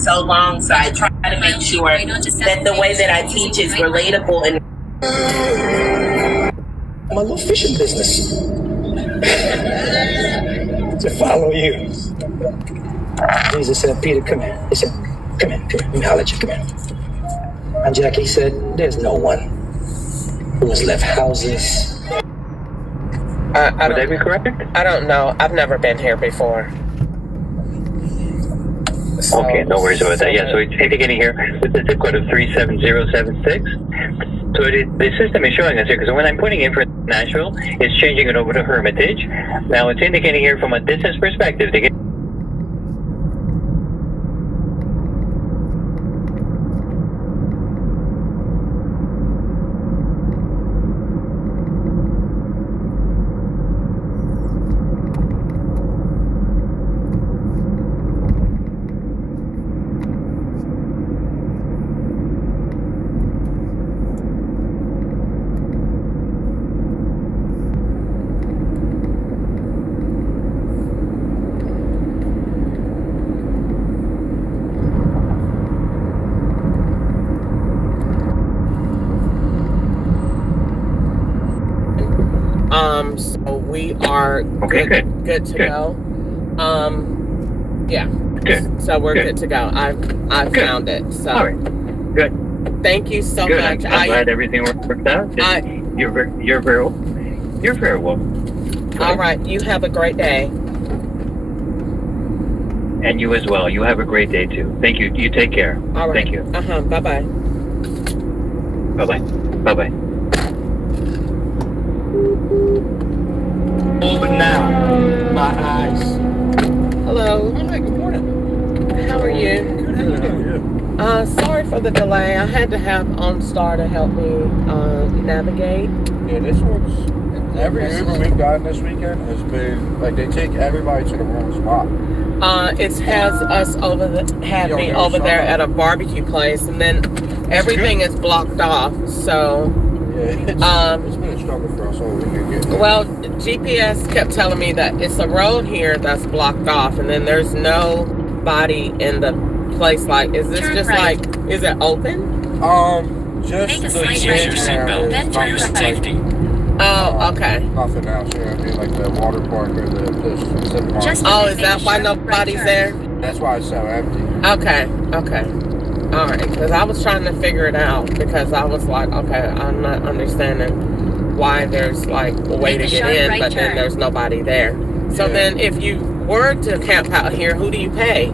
so long, so I try to make sure that the way that I teach is relatable and my little fishing business to follow you. Jesus said, Peter, come here. He said, come here. Let me holler at you. Come here. And Jackie said, there's no one who has left houses. Would that be correct? I don't know. I've never been here before. So, okay, no worries about that. Yeah, so it's indicating here with the zip code of 37076. So the system is showing us here, because when I'm putting in for Nashville, it's changing it over to Hermitage. Now it's indicating here from a distance perspective to get so we are good to go. Yeah. Good. So we're good to go. I found it. So all right. Good. Thank you so much. I'm glad everything worked out. You're very welcome. All right. You have a great day. And you as well. You have a great day too. Thank you. You take care. All right. Thank you. Bye bye. Bye bye. Bye bye. Open now, my eyes. Hello. Hi, good morning. How are you? Good, how you doing? Sorry for the delay. I had to have OnStar to help me navigate. Yeah, this one's every Uber we've gotten this weekend has been like they take everybody to the wrong spot. It has us had me over there at a barbecue place, and then everything is blocked off. So yeah, it's been a struggle for us all weekend. Well, GPS kept telling me that it's a road here that's blocked off, and then there's nobody in the place. Like, is this just right. Like, is it open? Just the use your seatbelt then for your safety. Oh, okay. Nothing else, you know what I mean? Like the water park or the cinema. Oh, is that why nobody's there? That's why it's so empty. Okay. All right, because I was trying to figure it out, because I was like, okay, I'm not understanding why there's like a way to get in, but then there's nobody there. So then if you were to camp out here, who do you pay?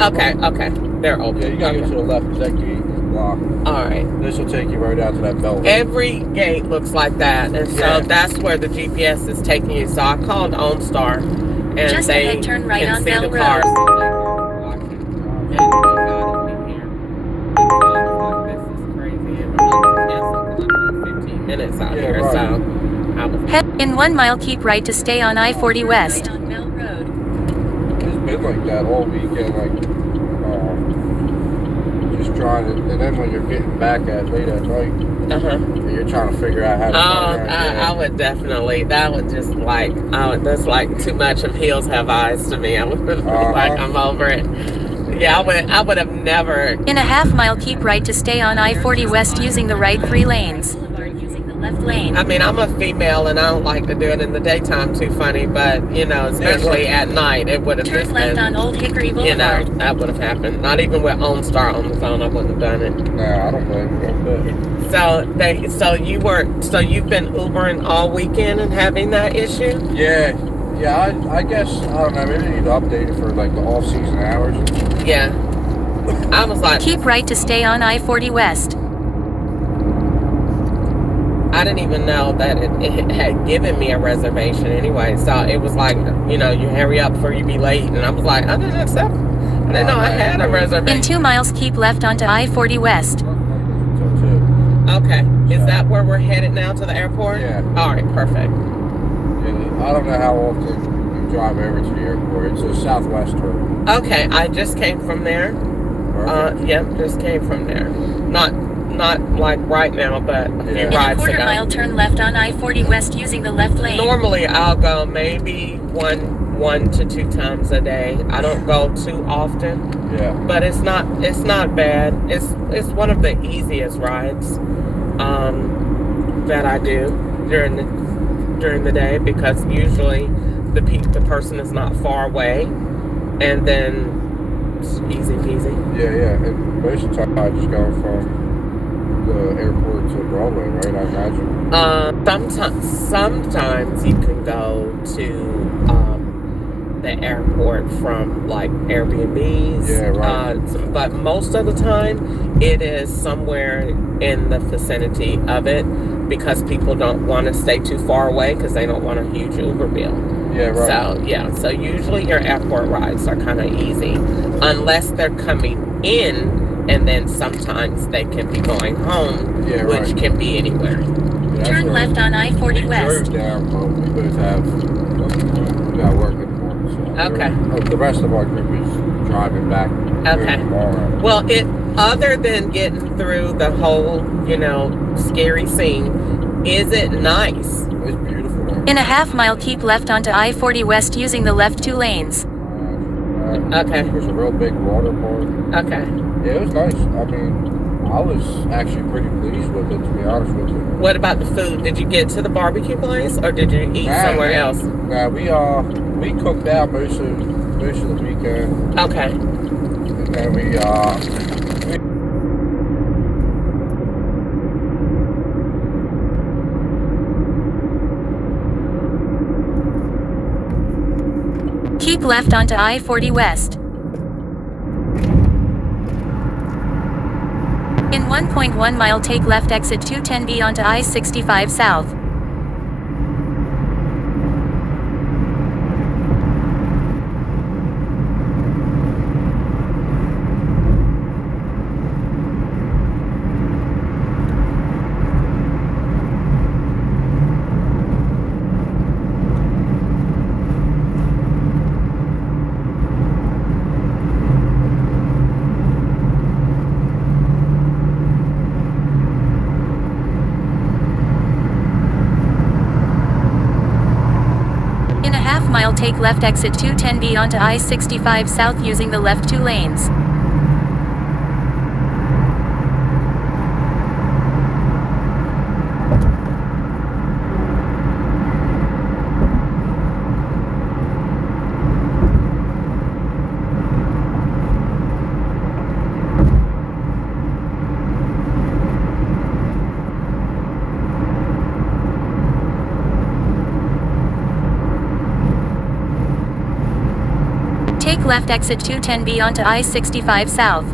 Okay, they're open. Yeah, you gotta get to the left because that gate is blocked. All right. This will take you right out to that belt. Every gate looks like that, and so that's where the GPS is taking you. So I called OnStar, and just they ahead, turn right can on see Bell the Road. cars. Minutes out here, right. so I was. In 1 mile, keep right to stay on I-40 West. It's been like that all weekend, like just trying to, and then when you're getting back at late at night, you're trying to figure out how to. I would definitely. That would just like. That's like too much of Hills Have Eyes to me. I would be like, I'm over it. Yeah, I would have never. In a half mile, keep right to stay on I-40 West using the right 3 lanes. Left lane. I mean, I'm a female and I don't like to do it in the daytime too funny, but you know, especially at night, it would have just left been, on Old Hickory Boulevard. you know, that would have happened. Not even with OnStar on the phone, I wouldn't have done it. Nah, I don't blame you. So you've been Ubering all weekend and having that issue? Yeah, I guess, I don't know, maybe they need to update it for like the off-season hours. Yeah. I was like, keep right to stay on I-40 West. I didn't even know that it had given me a reservation anyway. So it was like, you know, you hurry up before you be late. And I was like, I didn't know I had a reservation. In 2 miles, keep left onto I-40 West. Okay. Is that where we're headed now, to the airport? Yeah. All right, perfect. Yeah, I don't know how often you drive over to the airport. It's a Southwest road. Okay, I just came from there. Just came from there. Not like right now, but a few rides ago. In a 1/4 mile, turn left on I-40 West using the left lane. Normally, I'll go maybe one 1 to 2 times a day. I don't go too often, Yeah. but it's not bad. It's one of the easiest rides that I do during the day, because usually the person is not far away, and then it's easy peasy. Yeah. And most of the time I just go from the airport to Broadway, right? I imagine. Sometimes you can go to the airport from like Airbnbs. Yeah, right. But most of the time, it is somewhere in the vicinity of it, because people don't want to stay too far away because they don't want a huge Uber bill. Yeah, right. So usually your airport rides are kind of easy, unless they're coming in. And then sometimes they can be going home, which can be anywhere. Yeah, Turn left on I-40 West. We both have work in the morning. So Okay. The rest of our group is driving back. Okay. Tomorrow. Well, other than getting through the whole, scary scene, is it nice? It's beautiful. In a half-mile, keep left onto I-40 West using the left 2 lanes. Okay. There's a real big water park. Okay. Yeah, it was nice. I mean, I was actually pretty pleased with it, to be honest with you. What about the food? Did you get to the barbecue place, or did you eat somewhere else? Nah, we cooked out most of the weekend. Okay. And then we Keep left onto I-40 West. In 1.1 mile, take left exit 210B onto I-65 South. In a half mile, take left exit 210B onto I-65 South using the left 2 lanes. Take left exit 210B onto I-65 South.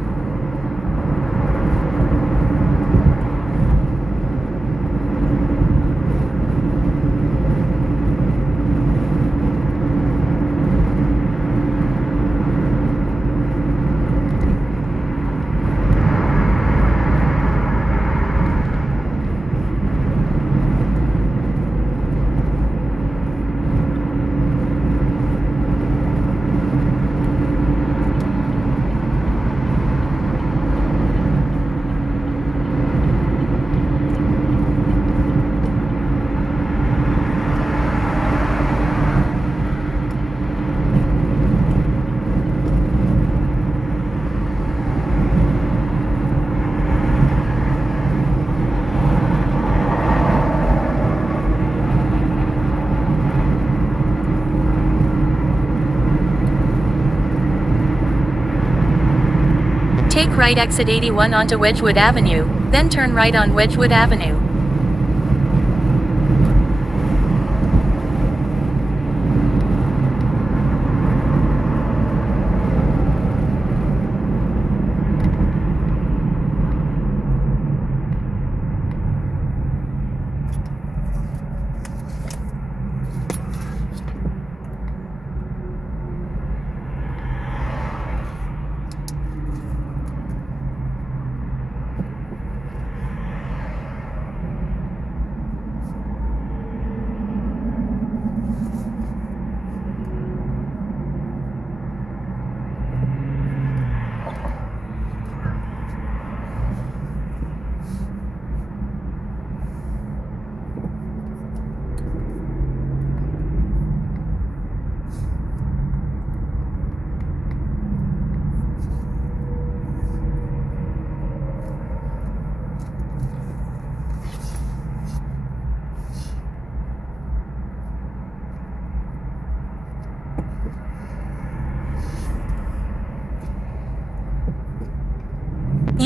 Take right exit 81 onto Wedgwood Avenue, then turn right on Wedgwood Avenue.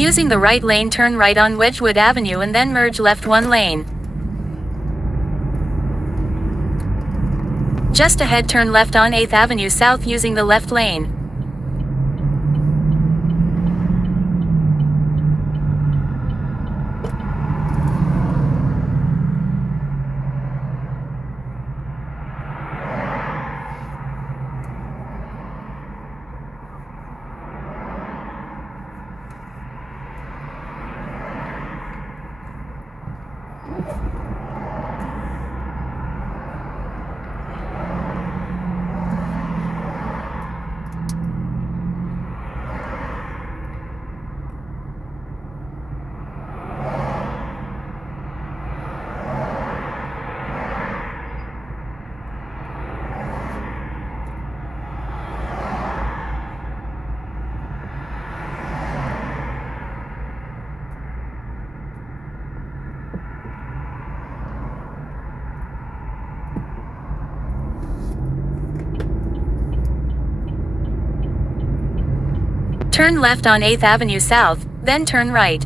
Using the right lane, turn right on Wedgwood Avenue and then merge left 1 lane. Just ahead, turn left on 8th Avenue South using the left lane. Turn left on 8th Avenue South, then turn right.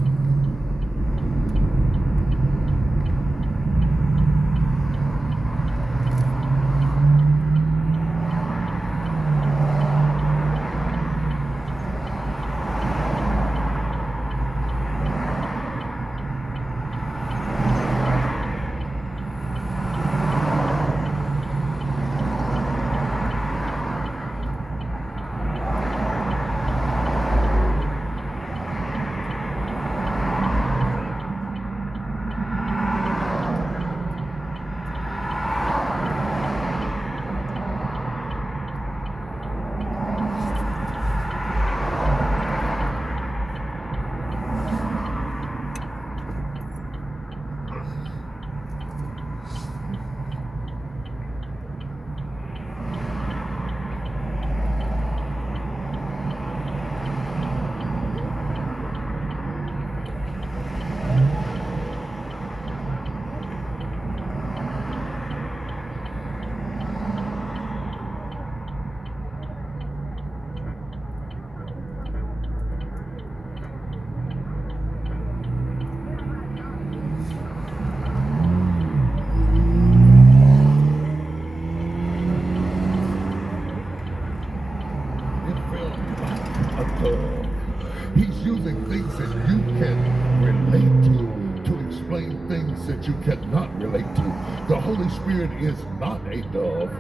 He's using things that you can relate to explain things that you cannot relate to. The Holy Spirit is not a dove,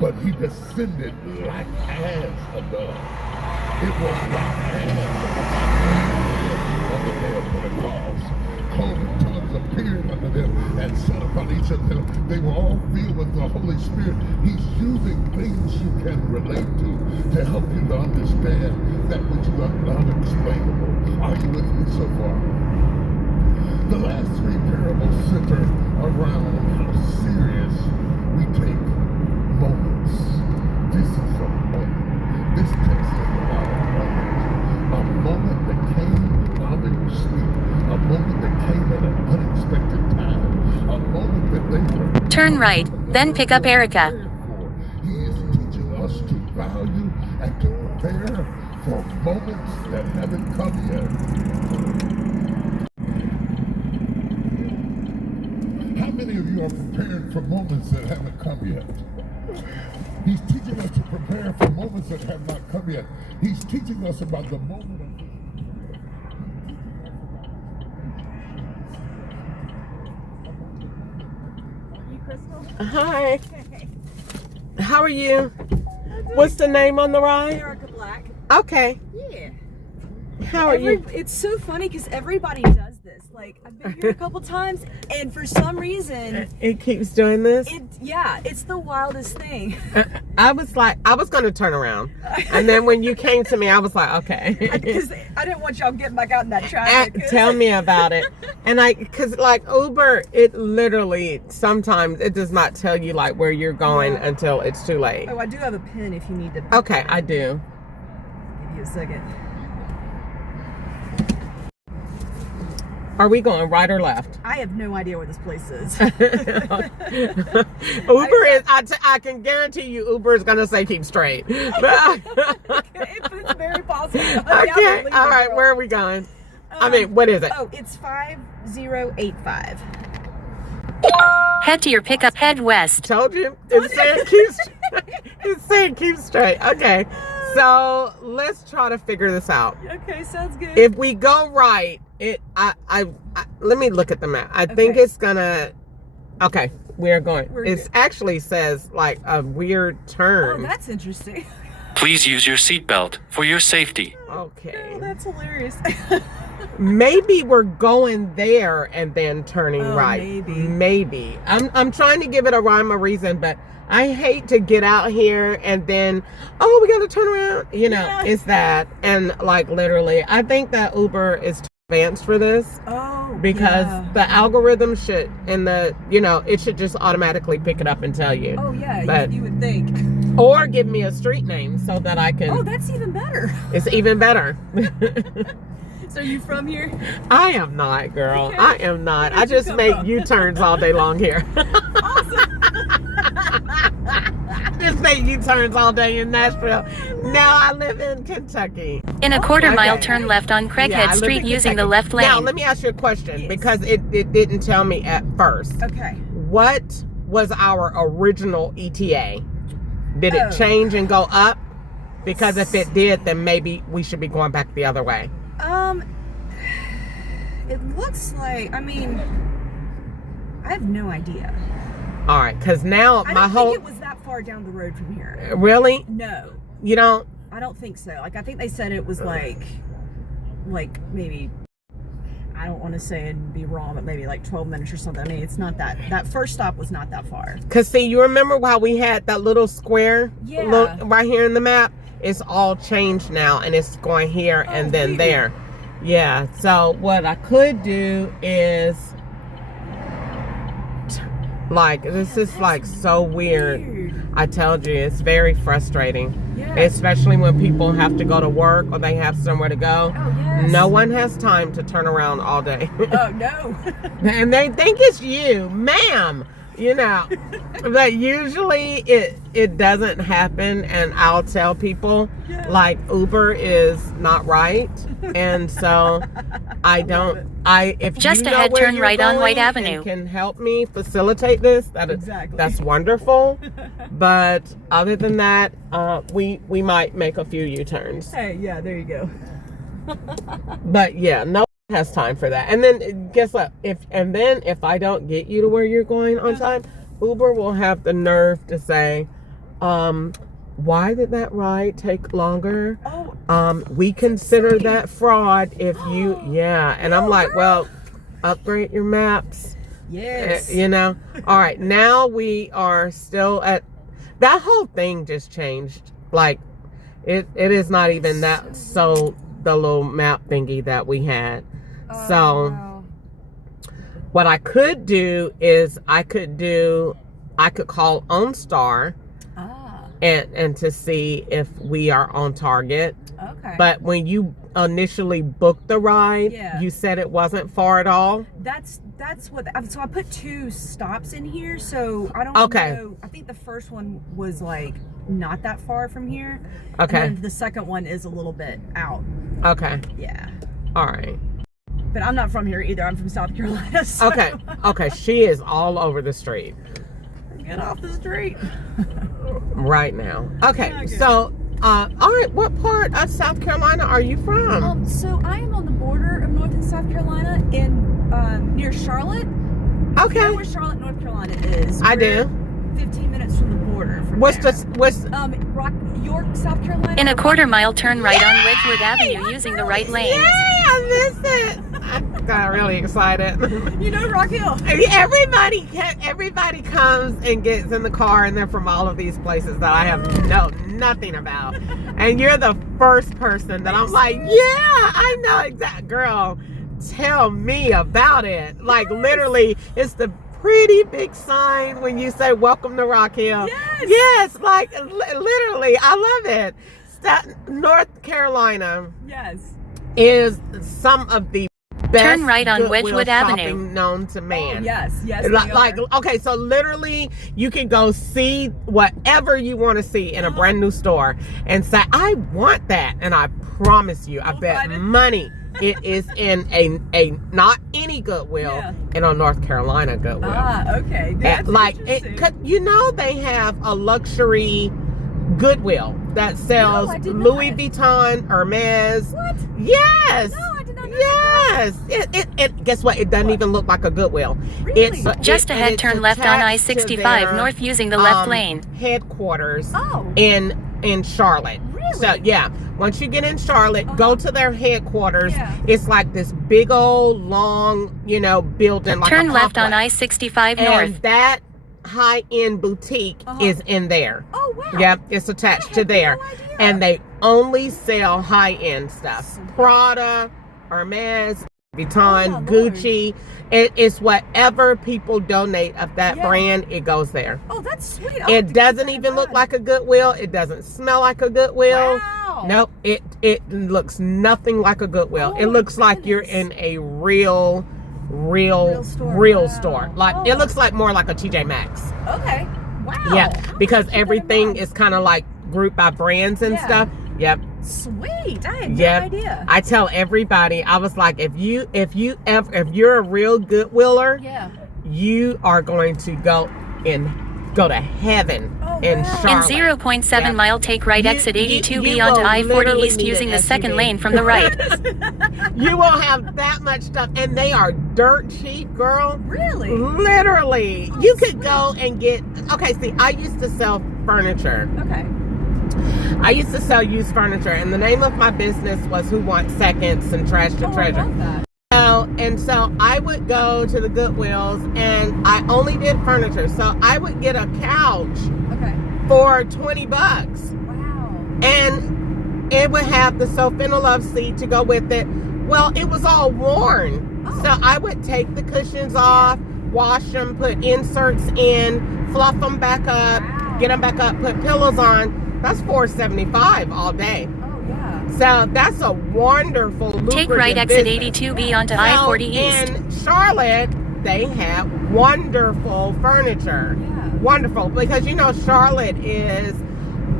but he descended like as a dove. It was like as on the day of Pentecost. Cloven tongues appeared unto them and sat upon each of them. They were all filled with the Holy Spirit. He's using things you can relate to help you to understand that which is unexplainable. Are you with me so far? The last three parables center around how serious we take moments. This is a moment. This text is about a moment. A moment that came while they were asleep. A moment that came at an unexpected time. A moment that they were... Turn right, then pick up Erica. He is teaching us to value and to prepare for moments that haven't come yet. How many of you are preparing for moments that haven't come yet? He's teaching us to prepare for moments that have not come yet. He's teaching us about the moment of Hi. How are you? What's the name on the ride? Erica Black. Okay. Yeah. How are you? It's so funny because everybody does this. Like, I've been here a couple times, and for some reason, It keeps doing this? it's the wildest thing. I was going to turn around. And then when you came to me, I was like, okay. Because I didn't want y'all getting back out in that traffic. Tell me about it. And because like Uber, it literally, sometimes it does not tell you like where you're going until it's too late. Oh, I do have a pen if you need to. Okay, I do. Give you a second. Are we going right or left? I have no idea where this place is. Uber is, I can guarantee you Uber is going to say keep straight. It's very possible. Okay, all right, where are we going? I mean, what is it? Oh, it's 5085. Head to your pickup. Head west. Told you. It's saying keep straight. It's saying keep straight. Okay, so let's try to figure this out. Okay, sounds good. If we go right, I let me look at the map. I think Okay. it's gonna. Okay, we're going. We're It good. actually says like a weird Oh, turn. that's interesting. Please use your seatbelt for your safety. Okay. Oh, that's hilarious. Maybe we're going there and then turning Oh, right. maybe. Maybe. I'm trying to give it a rhyme or reason, but I hate to get out here and then, oh, we gotta turn around. You know, Yeah. it's that. And like literally, I think that Uber is too advanced for this Oh, because yeah. the algorithm should, and the, you know, it should just automatically pick it up and tell you. Oh, yeah, But- you would think. Or give me a street name so that I can, Oh, that's even better. it's even better. So, are you from here? I am not, girl. Okay. I am not. Where'd I you just come make from? U-turns all day long here. Just make U-turns all day in Nashville. Now I live in Kentucky. In a quarter mile, Okay. turn left on Yeah, I Craighead live Street in using the Kentucky. left lane. Now let me ask you a question Yes. because it didn't tell me at first. Okay. What was our original ETA? Did it Oh. change and go up? Because if it did, then maybe we should be going back the other way. It looks like, I mean, I have no idea. All right, because now I my don't whole think it was that far down the road from here. really, No, you don't. I don't think so. Like, I think they said it was like maybe, I don't want to say and be wrong, but maybe like 12 minutes or something. I mean, it's not that first stop was not that far. Cause see, you remember how we had that little square Yeah. look right here in the map? It's all changed now, and it's going here and then really? there. Yeah. So what I could do is, like, this is like so weird. I told you, it's very frustrating, Yeah. especially when people have to go to work or they have somewhere to go. Oh, yes. No one has time to turn around all day. Oh, no. And they think it's you, ma'am, you know. But usually it doesn't happen, and I'll tell people Yeah. like Uber is not right, and so if Just you know ahead, where turn you're right on White going Avenue. and can help me facilitate this, Exactly. that's wonderful. But other than that, we might make a few U-turns. Hey, yeah, there you go. But yeah, no one has time for that. And then guess what? If I don't get you to where you're going on time, Uber will have the nerve to say, why did that ride take longer? Oh, We consider that fraud if you and I'm like, well, upgrade your maps. yes. You know? All right, now we are still at that whole thing just changed. Like it is not even that so the little map thingy that we had. So Wow. what I could do is I could call OnStar Ah, and to see if we are on target. okay. But when you initially booked the ride, Yeah. you said it wasn't far at all. That's what. So I put 2 stops in here. So I don't Okay. know. I think the first one was like not that far from here. Okay. And then the second one is a little bit out. Okay. Yeah. All right. But I'm not from here either. I'm from South Carolina. So Okay. Okay. She is all over the street Get off the street. right now. Okay. Okay. So, all right. What part of South Carolina are you from? So I am on the border of North and South Carolina in near Charlotte. You know Okay. where Charlotte, North Carolina is? I do. We're 15 minutes from the border. From What's there. York, South Carolina. In a quarter mile, turn right on Wedgewood Avenue using the right lane. Yay! I missed it. I got really excited. You know Rock Hill. Everybody comes and gets in the car, and they're from all of these places that I have nothing about. And you're the first person that I'm like, yeah, I know exact. Girl, tell me about it. Like literally, it's the pretty big sign when you say welcome to Rock Hill. Yes, like literally, I love it. North Carolina Yes. is some of the best Turn right on Goodwill Wedgwood shopping Avenue. known to man. Yes, yes. Like, okay, so literally you can go see whatever you want to see in a brand new store and say, I want that. And I promise you, I bet money it is in a not any Goodwill, in a North Carolina Goodwill. Okay. That's Like, interesting. you know, they have a luxury Goodwill that sells I did Louis not. Vuitton, Hermes. What? Yes. No, I did not know Yes. It guess what? It doesn't even look like a Goodwill. Really? Just and ahead, it's turn left on attached to I-65 their, north using the left lane. Headquarters Oh. in Charlotte. Really? So yeah, once you get in Charlotte, go to their headquarters. Yeah. It's like this big old long, you know, building. Like Turn a left on complex. I-65 And north. that high-end boutique is in there. Oh, wow. Yep, it's attached to had there. no idea. And they only sell high-end stuff. Prada, Hermes, Vuitton, Oh, Lord. Gucci. It's whatever people donate of that brand, it goes there. Oh, that's sweet. I'll have to It keep doesn't that in even look mind. like a Goodwill. It doesn't smell like a Goodwill. Wow. Nope. It looks nothing like a Goodwill. Oh, It looks my like you're goodness. in a real store. Wow. store. Like Oh. it looks like more like a TJ Maxx. Okay. Wow. Yeah, I'll because keep that in everything mind. is kind of like grouped by brands and Yeah. stuff. Yep. Sweet. I had no Yep. idea. I tell everybody, I was like, if you're a real Goodwiller, Yeah. you are going to go to heaven in wow. Charlotte. In 0.7 Yep. mile, take right You- exit you- 82B you onto will I-40 literally East need using an the second SUV. lane from the right. You won't have that much stuff, and they are dirt cheap, girl. Really? Literally, Oh, you could sweet. go and get. Okay, see, I used to sell furniture. Okay. I used to sell used furniture, and the name of my business was Who Wants Seconds and Trash to Oh, I Treasure. love that. So I would go to the Goodwills, and I only did furniture. So I would get a couch Okay. for $20, Wow. and it would have the Sofa Love seat to go with it. Well, it was all worn, Oh. so I would take the cushions off, wash them, put inserts in, fluff them back up, Wow. get them back up, put pillows on. That's $475 all day. Oh, yeah. So that's a wonderful Take lucrative right exit business. 82B onto So I-40 East. in Charlotte, they have wonderful furniture. Yeah. Wonderful, because you know Charlotte is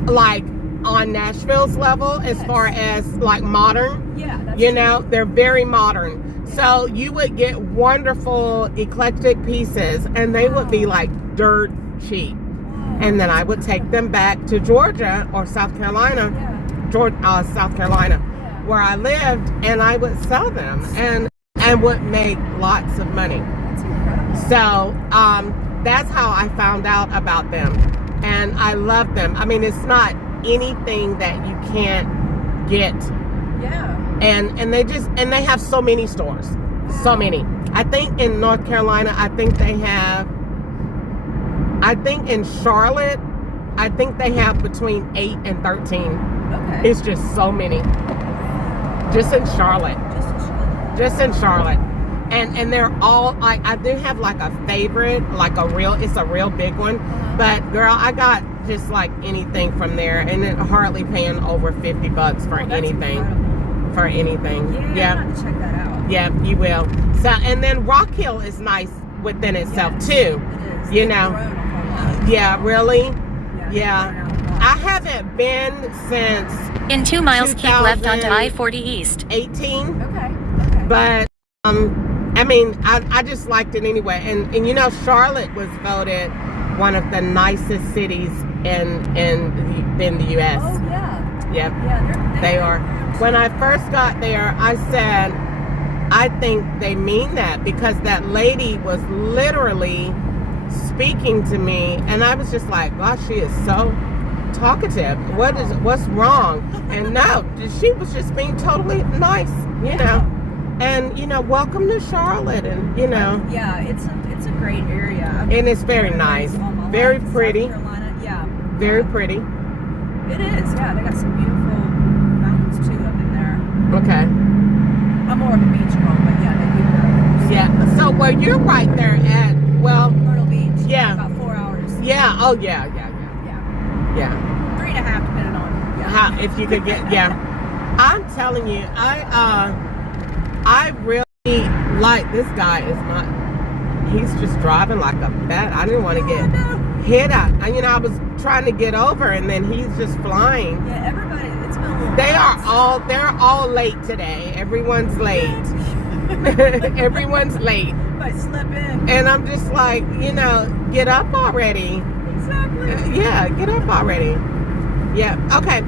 like on Nashville's level as far as like modern. Yeah. That's You true. know, they're very modern. So you would get wonderful eclectic pieces, and they would be like dirt cheap. Wow. And then I would take them back to Georgia or South Carolina, Yeah. South Carolina, Yeah. where I lived, and I would sell them and would make lots of money. That's incredible. So that's how I found out about them, and I love them. I mean, it's not anything that you can't get, Yeah. and they have so many stores, so many. I think in North Carolina, I think in Charlotte, I think they have between 8 and 13. Okay. It's just so many. Just in Charlotte. Just in Charlotte. And they're all, I do have like a favorite, like it's a real big one. But girl, I got just like anything from there, and it hardly paying over $50 for Oh, that's anything. incredible. For anything. Yeah. I'm gonna have to check that out. Yeah, you will. So, and then Rock Hill is nice within itself Yes, too. It is. You They've know. grown a whole lot. Yeah, really? they've Yeah. grown out a lot. I haven't been since In 2 miles, keep left onto 2000. I-40 East. 18, Okay. Okay. but I mean, I just liked it anyway. And you know, Charlotte was voted one of the nicest cities in the U.S. Oh yeah. Yep, Yeah. they are. When I first got there, I said, I think they mean that, because that lady was literally speaking to me, and I was just like, gosh, she is so talkative. What's wrong? And no, she was just being totally nice, you know. And you know, welcome to Charlotte, and you know, Yeah. It's a great area. I've and it's very been nice, raised all my very life in pretty, South Carolina. Yeah. very pretty. It is. Yeah. They got some beautiful mountains too up in there. Okay. I'm more of a beach girl, but yeah, they do. Yeah. So where you're right there at, well, Myrtle Beach. Yeah. About 4 hours. yeah. Oh yeah. Yeah. 3.5 depending on. Yeah. How, if you could get, yeah. I'm telling you, I really Like, this guy is not, he's just driving like a bat. I didn't want to get hit at. I was trying to get over, and then he's just flying. Yeah, everybody, it's been a little They're all late today. Everyone's late. Everyone's late. Might slip in. And I'm just like, get up already. Exactly. Yeah, get up already. Yeah, okay.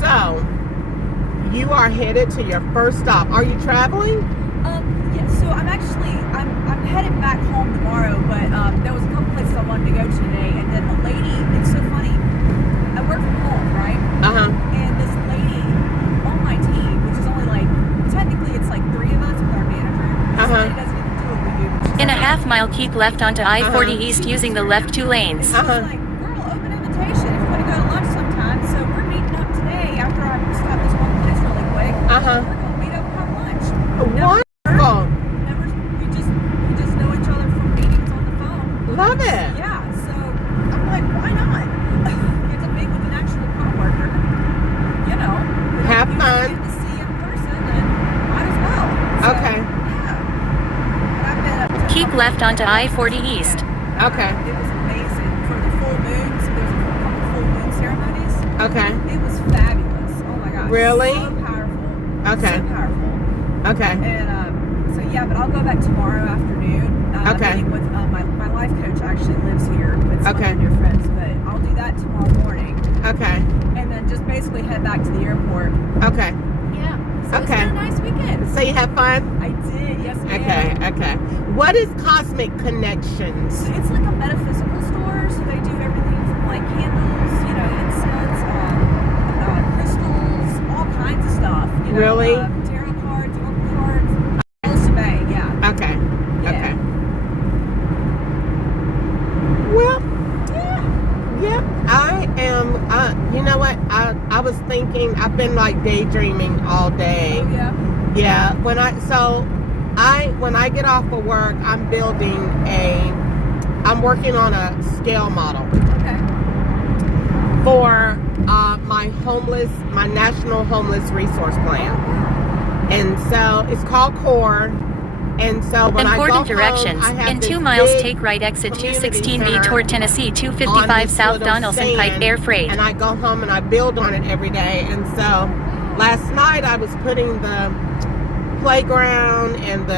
So, you are headed to your first stop. Are you traveling? Yeah, so I'm headed back home tomorrow, but there was a couple places I wanted to go to today, and then a lady, it's so funny, I work from home, right? And this lady on my team, which is only like, technically it's like 3 of us with our manager, this lady doesn't even do what we do. But she's In a like, half mile, keep left onto I-40 East using the left 2 lanes. she's like, girl, open invitation if you want to go to lunch sometime, so we're meeting up today after I stop this one place really quick. We're going to meet up and have lunch. Wonderful. We just know each other from meetings on the phone. Love it. Yeah, so I'm like, why not? Get to meet with an actual coworker. Have fun. Get to see in person, and might as well. So, Okay. Yeah. But I've been up to Keep left onto I-40 East. Okay. It was amazing for the full moons. There's a couple full moon ceremonies. Okay. It was fabulous. Oh my gosh. Really? So powerful. Okay. So powerful. Okay. And so yeah, but I'll go back tomorrow afternoon. Okay. Meeting with my life coach actually lives here with some Okay. of your friends, but I'll do that tomorrow morning, Okay. and then just basically head back to the airport. Okay. Yeah. So it's Okay. been a nice weekend. So you have fun? I did. Yes, ma'am. Okay. Okay. What is Cosmic Connections? It's like a metaphysical store, so they do everything from like candles, incense, crystals, all kinds of stuff. Really? Tarot cards, oracle cards, whole shebang. Yeah. Okay. Yeah. Okay. Well, yeah, I am. You know what? I was thinking. I've been like daydreaming all day. Oh, yeah. Yeah. When I get off of work, I'm working on a scale model Okay. for my national homeless resource plan, and so it's called CORE. And so when Important I go directions. home, I have In this 2 miles, big take right exit community 216B center toward Tennessee on 255 this South little Donaldson Pike sand, Air Freight. and I go home and I build on it every day. And so last night I was putting the playground and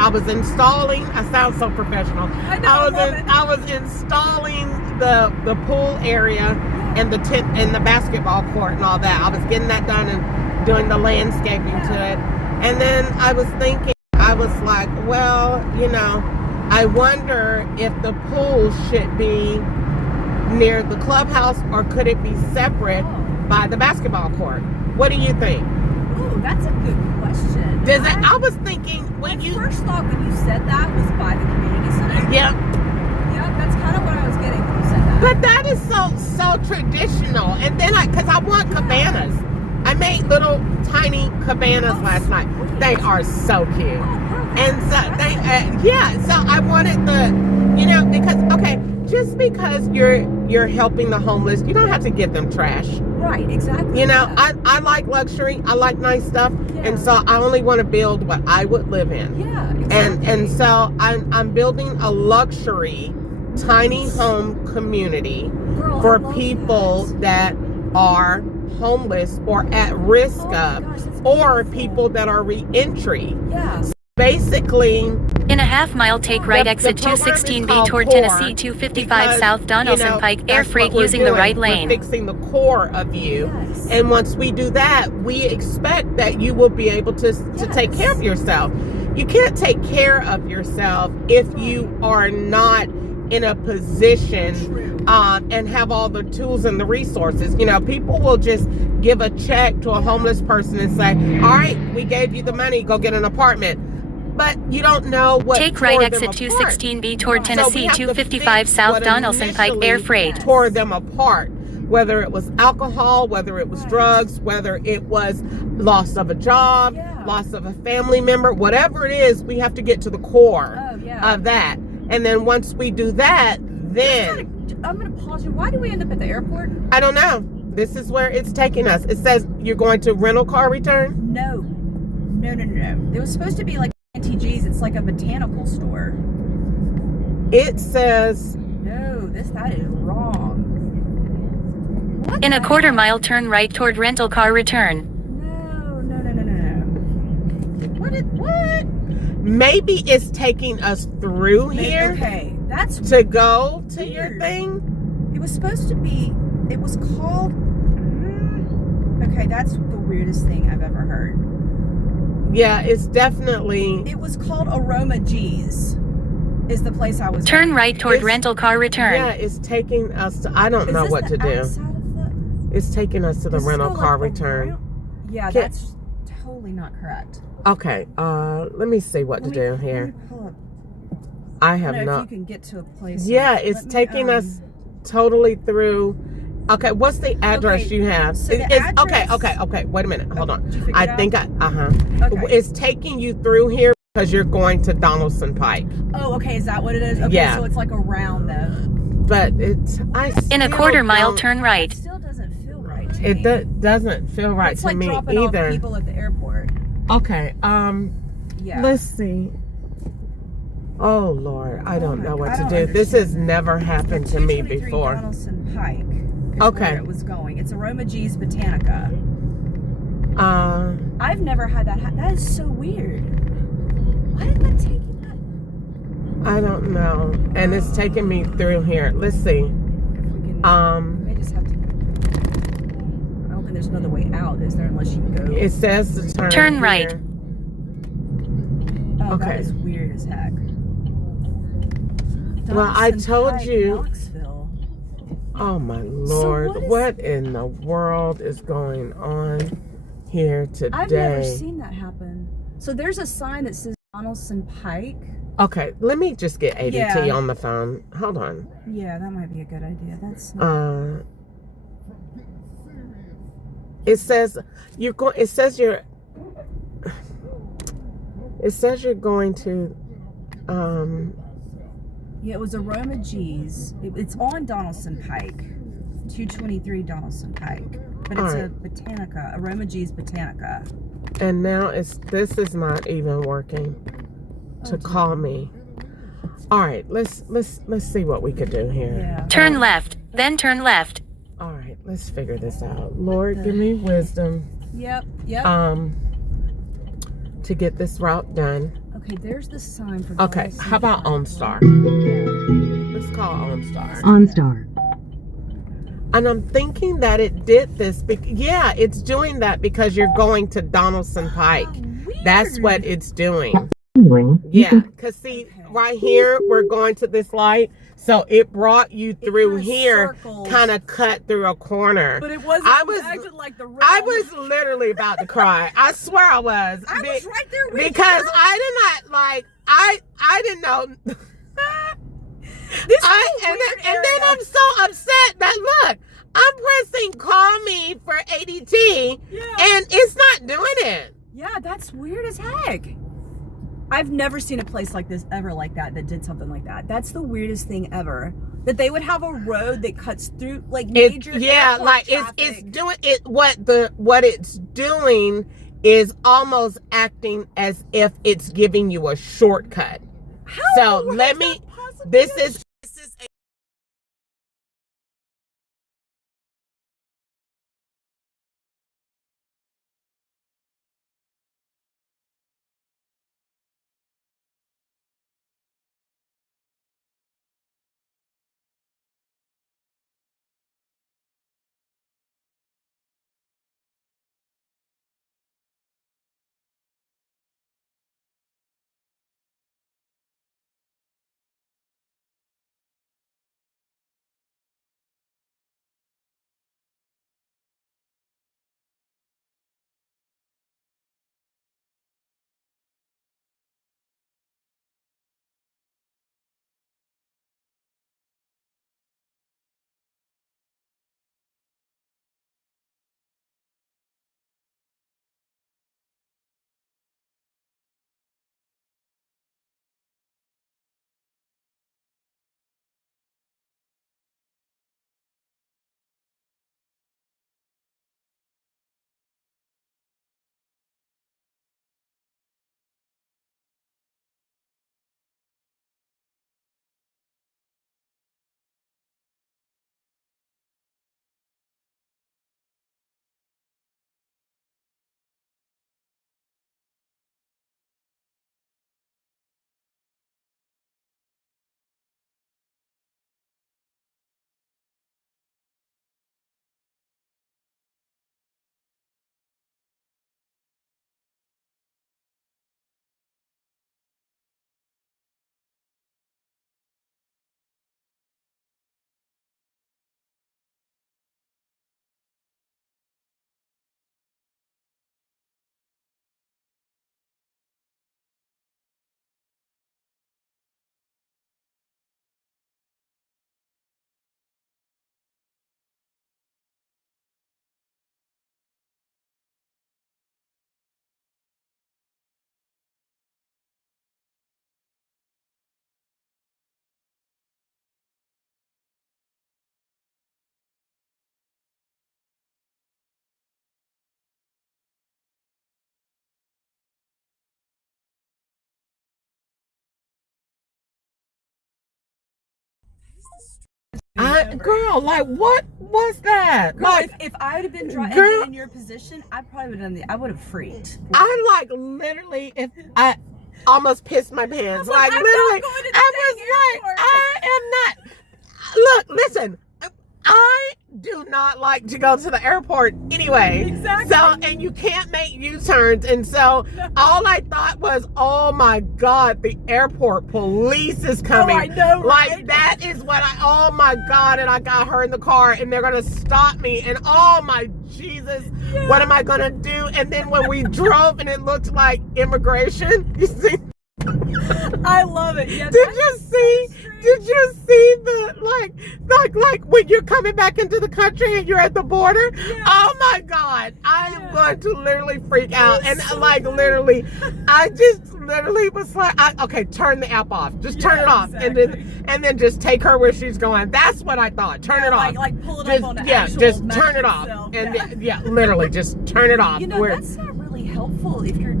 I was installing. I sound so professional. I know, I love it. I was installing the pool area and the tent and the basketball court and all that. I was getting that done and doing the landscaping to it. And then I was thinking, I was like, well, I wonder if the pool should be near the clubhouse, or could it be separate by the basketball court? What do you think? Ooh, that's a good question. I was thinking when you first thought when you said that was by the community center. Yeah. Yeah, that's kind of what I was getting when you said that. But that is so traditional. And then because I want cabanas. I made little tiny cabanas last night. They are so cute. And so so I wanted because just because you're helping the homeless, you don't have to give them trash. Right, exactly. I like luxury. I like nice stuff. And so I only want to build what I would live in. Yeah, exactly. And so I'm building a luxury tiny home community for people that are homeless or at risk or people that are re-entry. Yeah. So basically, in a half mile, take right exit 216B toward Tennessee 255 South Donaldson Pike Air Freight using the right lane. We're fixing the core of you. Yes. And once we do that, we expect that you will be able to take care of yourself. You can't take care of yourself if you are not in a position and have all the tools and the resources. People will just give a check to a homeless person and say, all right, we gave you the money, go get an apartment. But you don't know what take right exit 216B toward Tennessee 255 South Donaldson Pike Air Freight. Tore them apart, whether it was alcohol, whether it was drugs, whether it was loss of a job, loss of a family member, whatever it is, we have to get to the core of that. And then once we do that, then I'm going to pause you. Why do we end up at the airport? I don't know. This is where it's taking us. It says you're going to rental car return? No. There was supposed to be like Auntie G's, it's like a botanical store. It says No, that is wrong. What In the a quarter heck? mile, turn right toward rental car return. No. What? maybe it's taking us through here Okay, that's to go to weird. your thing. It was supposed to be. It was called. Okay, that's the weirdest thing I've ever heard. Yeah, it's definitely. It was called Aroma G's. Is the place I was. Turn at. right toward rental car return. Yeah, it's taking us to. I don't Is know this what the to do. outside of the? It's taking us to the Does this rental go, car like, return. around? Yeah, Can- that's totally not correct. Okay, let me see what to do here. Let me pull up. I I have don't know if not. you can get to a place. Yeah, it's taking us totally through. Okay, what's the address Okay, you have? so the It's address- okay. Wait a minute. Hold on. Did you figure I it think out? Okay. It's taking you through here because you're going to Donaldson Pike. Oh, okay. Is that what it is? Okay, Yeah. so it's like around though. But it's In a still quarter mile, don't- turn right. It still doesn't feel right to It me. doesn't feel right It's to like me dropping either. off people at the airport. Okay. Yeah. Let's see. Oh Lord, I don't know what I to don't do. This has understand. never happened to me 223 before. Donaldson Pike. Is Okay. Where it was going. It's Aroma G's Botanica. I've never had that. That is so weird. Why did that take you that? I don't know. And it's taking me through here. Let's see. We may just have to. I don't think there's another way out, is there? Unless you go. It says to turn Turn right. here. Oh, Okay. that is weird as heck. Well, I Donaldson told Pike, you. Knoxville. Oh my Lord. what is- What in the world is going on here today? I've never seen that happen. So there's a sign that says Donaldson Pike. Okay, let me just get ADT Yeah. on the phone. Hold on. Yeah, that might be a good idea. That's not. It says you're going. It says you're going to. Yeah, it was Aroma G's. It's on Donaldson Pike, 223 Donaldson Pike, but it's a Botanica, Aroma G's Botanica. And now this is not even working to call me. All right, let's see what we could do here. Yeah. Turn left, then turn left. All right, let's figure this out. Lord, give me wisdom. Yep. To get this route done. Okay, there's the sign for. Okay, Donaldson how about Pike. OnStar? Yeah. Let's call OnStar. OnStar. And I'm thinking that it did this. Yeah, it's doing that because you're going to Donaldson Pike. That's what it's doing. Yeah, because see, right here, we're going to this light. So it brought you through kinda here, circled. kind of cut through a corner. But it wasn't. I it was was- acting like the. I was literally about to cry. I swear I was. I was right there with because you. I did not like. I didn't know. This is a and weird then area. I'm so upset that look, I'm pressing call me for ADT, and it's not doing it. Yeah, that's weird as heck. I've never seen a place like this ever like that did something like that. That's the weirdest thing ever. That they would have a road that cuts through like major airport Like traffic. it's doing it. What it's doing is almost acting as if it's giving you a shortcut. So let me. This is Girl, like what was that? Girl, Like, if I would have been girl- in your position, I probably would have done I would have freaked. I like literally, if I almost pissed my pants. Like I'm not literally, going to the I was dang like, airport. I am not. Look, listen. I do not like to go to the airport anyway. Exactly. So, and you can't make U-turns. And so all I thought was, oh my God, the airport police is coming. Oh, I know, Like right? that is what oh my God. And I got her in the car and they're going to stop me. And oh my Jesus, what am I going to do? And then when we drove and it looked like immigration, you see? I love it. Yeah, Did you see the like when you're coming back into the country and you're at the border? Yeah. Oh my God, I am going to literally freak out. And so like funny. literally, I just literally was like, okay, turn the app off. Just turn it off, exactly. and then just take her where she's going. That's what I thought. Turn it off. Like pull it Just, up on the yeah, actual just map turn it off. itself. And literally, just turn it off. You know, that's not really helpful if you're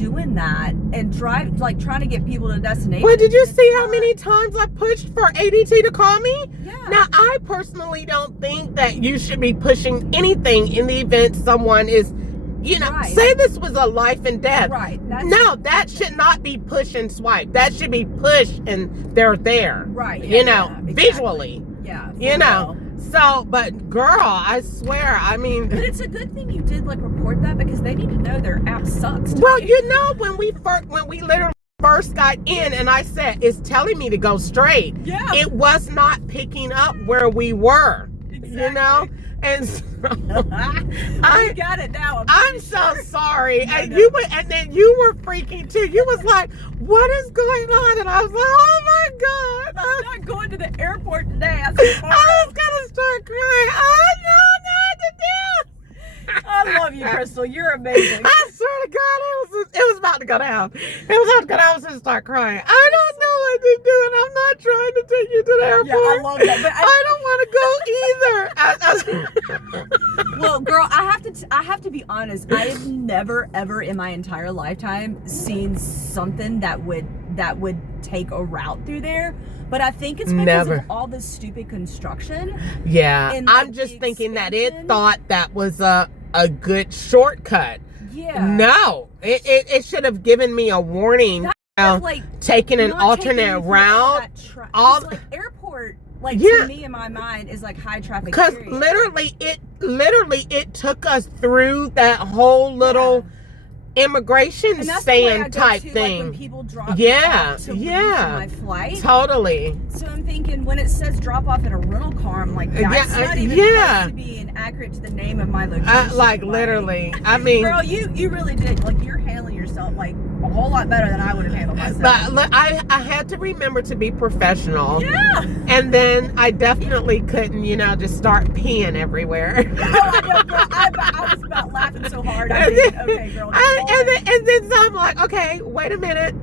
doing that and trying to get people to destination. Well, did you see how many times I pushed for ADT to call me? Yeah. Now, I personally don't think that you should be pushing anything in the event someone is, Right. say this was a life and death. Right. No, that should not be push and swipe. That should be push and they're there. Right. You know, exactly. visually. Yeah. You for know. real. So, but girl, I swear, I mean. But it's a good thing you did report that because they need to know their app sucks. Well, you know, when we literally first got in and I said, it's telling me to go straight. Yeah. It was not picking up where we were, you know? And so, I got it now. I'm so sorry. No, And no. and then you were freaking too. You was like, what is going on? And I was like, oh my God. I'm not going to the airport today. I was gonna start crying. I don't know what to do. I love you, Crystal. You're amazing. I swear to God, it was about to go down. It was about to go down. I was going to start crying. I don't know what to do, and I'm not trying to take you to the airport. Yeah, I love that. But I don't want to go either. well, girl, I have to be honest. I have never, ever in my entire lifetime seen something that would take a route through there. But I think it's because of all this stupid construction. Yeah, And, I'm like, just the thinking that expansion. it thought that was a good shortcut. Yeah. No, it should have given me a warning. Taking an alternate route. All airport, to me in my mind, is high traffic. Because literally it took us through that whole little immigration stand type thing. When people drop off to leave my flight. Totally. So I'm thinking when it says drop off at a rental car, I'm like, that's not even supposed to be accurate to the name of my location. Literally. I mean, girl, you really did. You're handling yourself a whole lot better than I would have handled myself. But I had to remember to be professional. Yeah. And then I definitely couldn't, just start peeing everywhere. I know, girl. I was about laughing so hard. I did. Okay, girl. And then so I'm like, okay, wait a minute.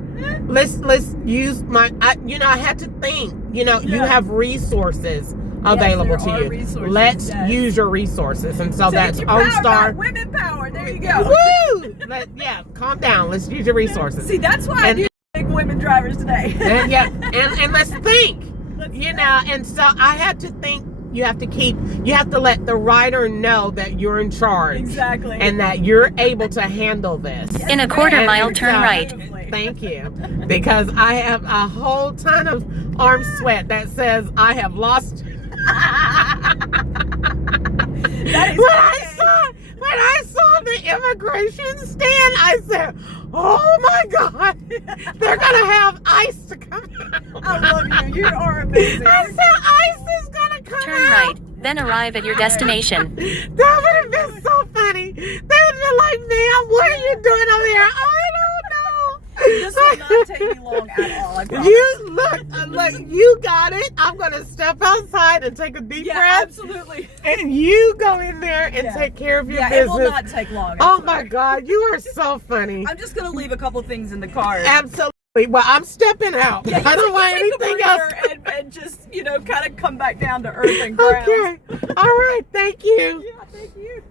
Let's use my. I had to think. You have resources available to you. Let's use your resources, and so that's OnStar. Women power. There you go. Woo! Calm down. Let's use your resources. See, that's why I do big women drivers today. and let's think. And so I had to think. You have to let the rider know that you're in charge. Exactly. And that you're able to handle this. In a quarter-mile, turn right. Thank you. Because I have a whole ton of arm sweat that says I have lost. When I saw the immigration stand, I said, oh my God, they're going to have ICE to come out. I love you. You are amazing. I said, ICE is going to come Turn out. right, then arrive at your destination. That would have been so funny. They would have been like, ma'am, what are you doing over there? I don't know. This will not take me long at all. I promise. You look, you got it. I'm gonna step outside and take a deep breath. Absolutely. And you go in there and take care of your business. It will not take long. Oh my God, you are so funny. I'm just gonna leave a couple things in the car. Absolutely. Well, I'm stepping out. Yeah, I don't want anything else. And just kind of come back down to earth and ground. Okay. All right. Thank you. Yeah, thank you.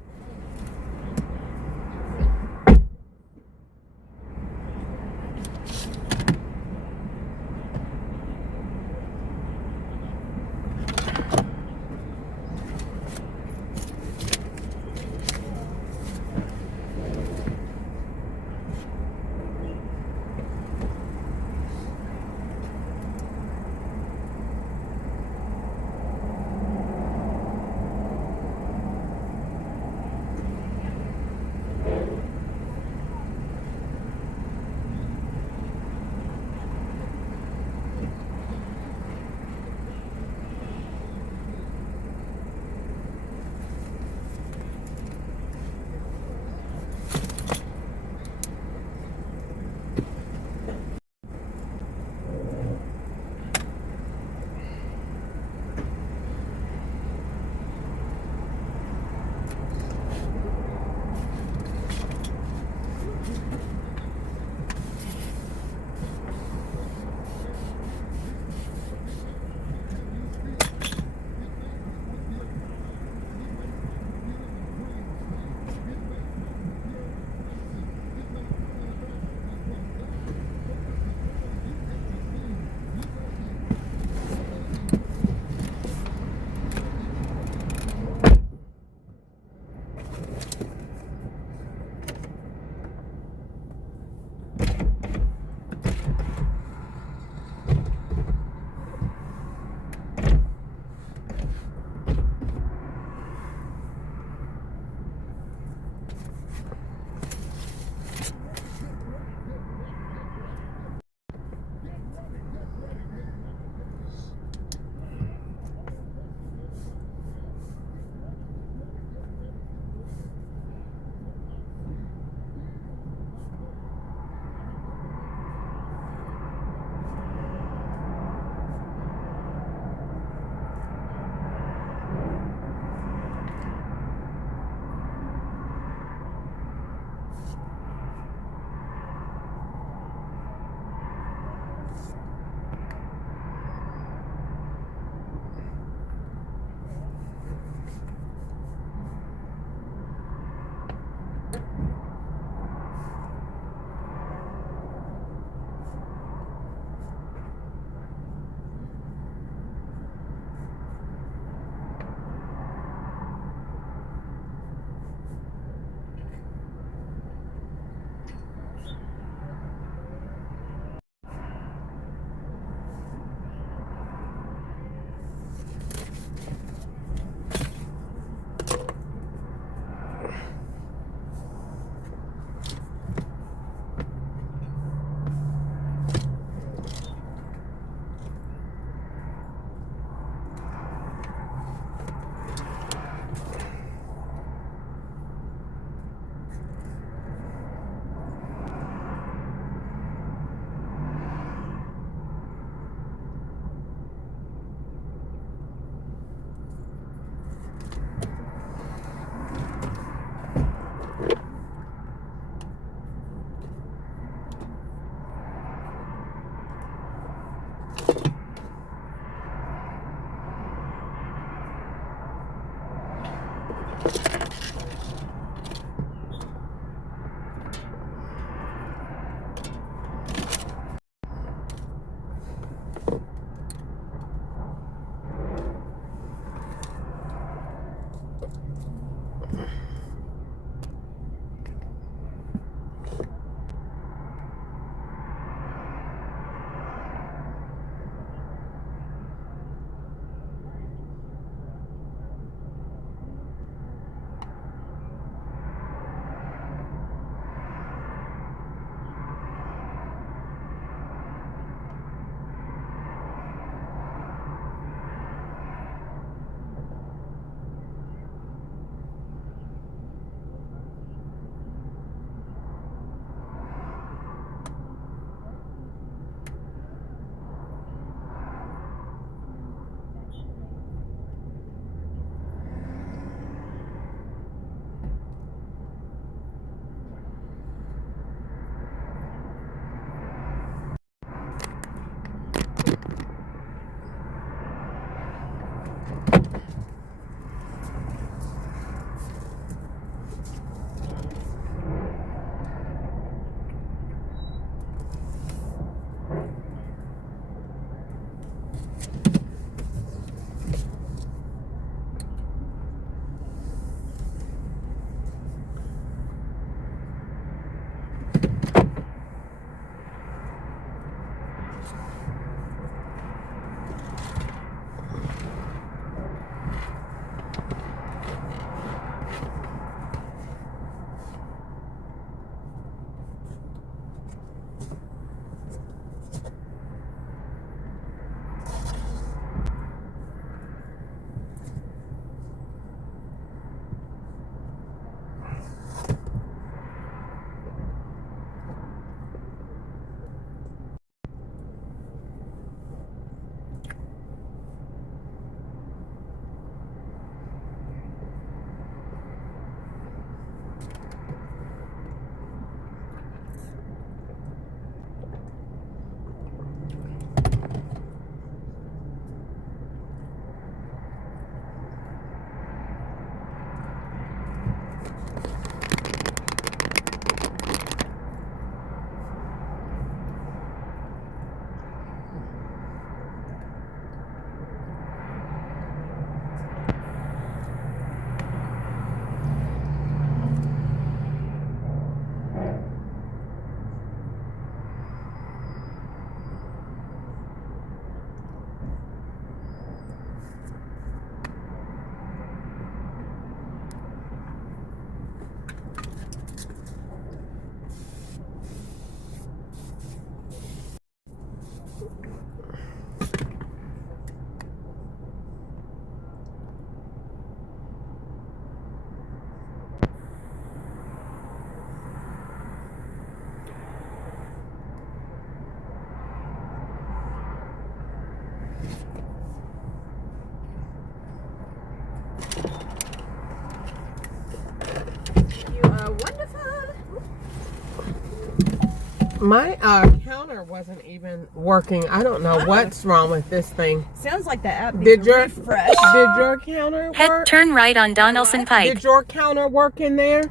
My counter wasn't even working. I don't know what's wrong with this thing. Sounds like the app Did needs a your refresh. did your counter work? Turn right on Donaldson Pike. Did your counter work in there?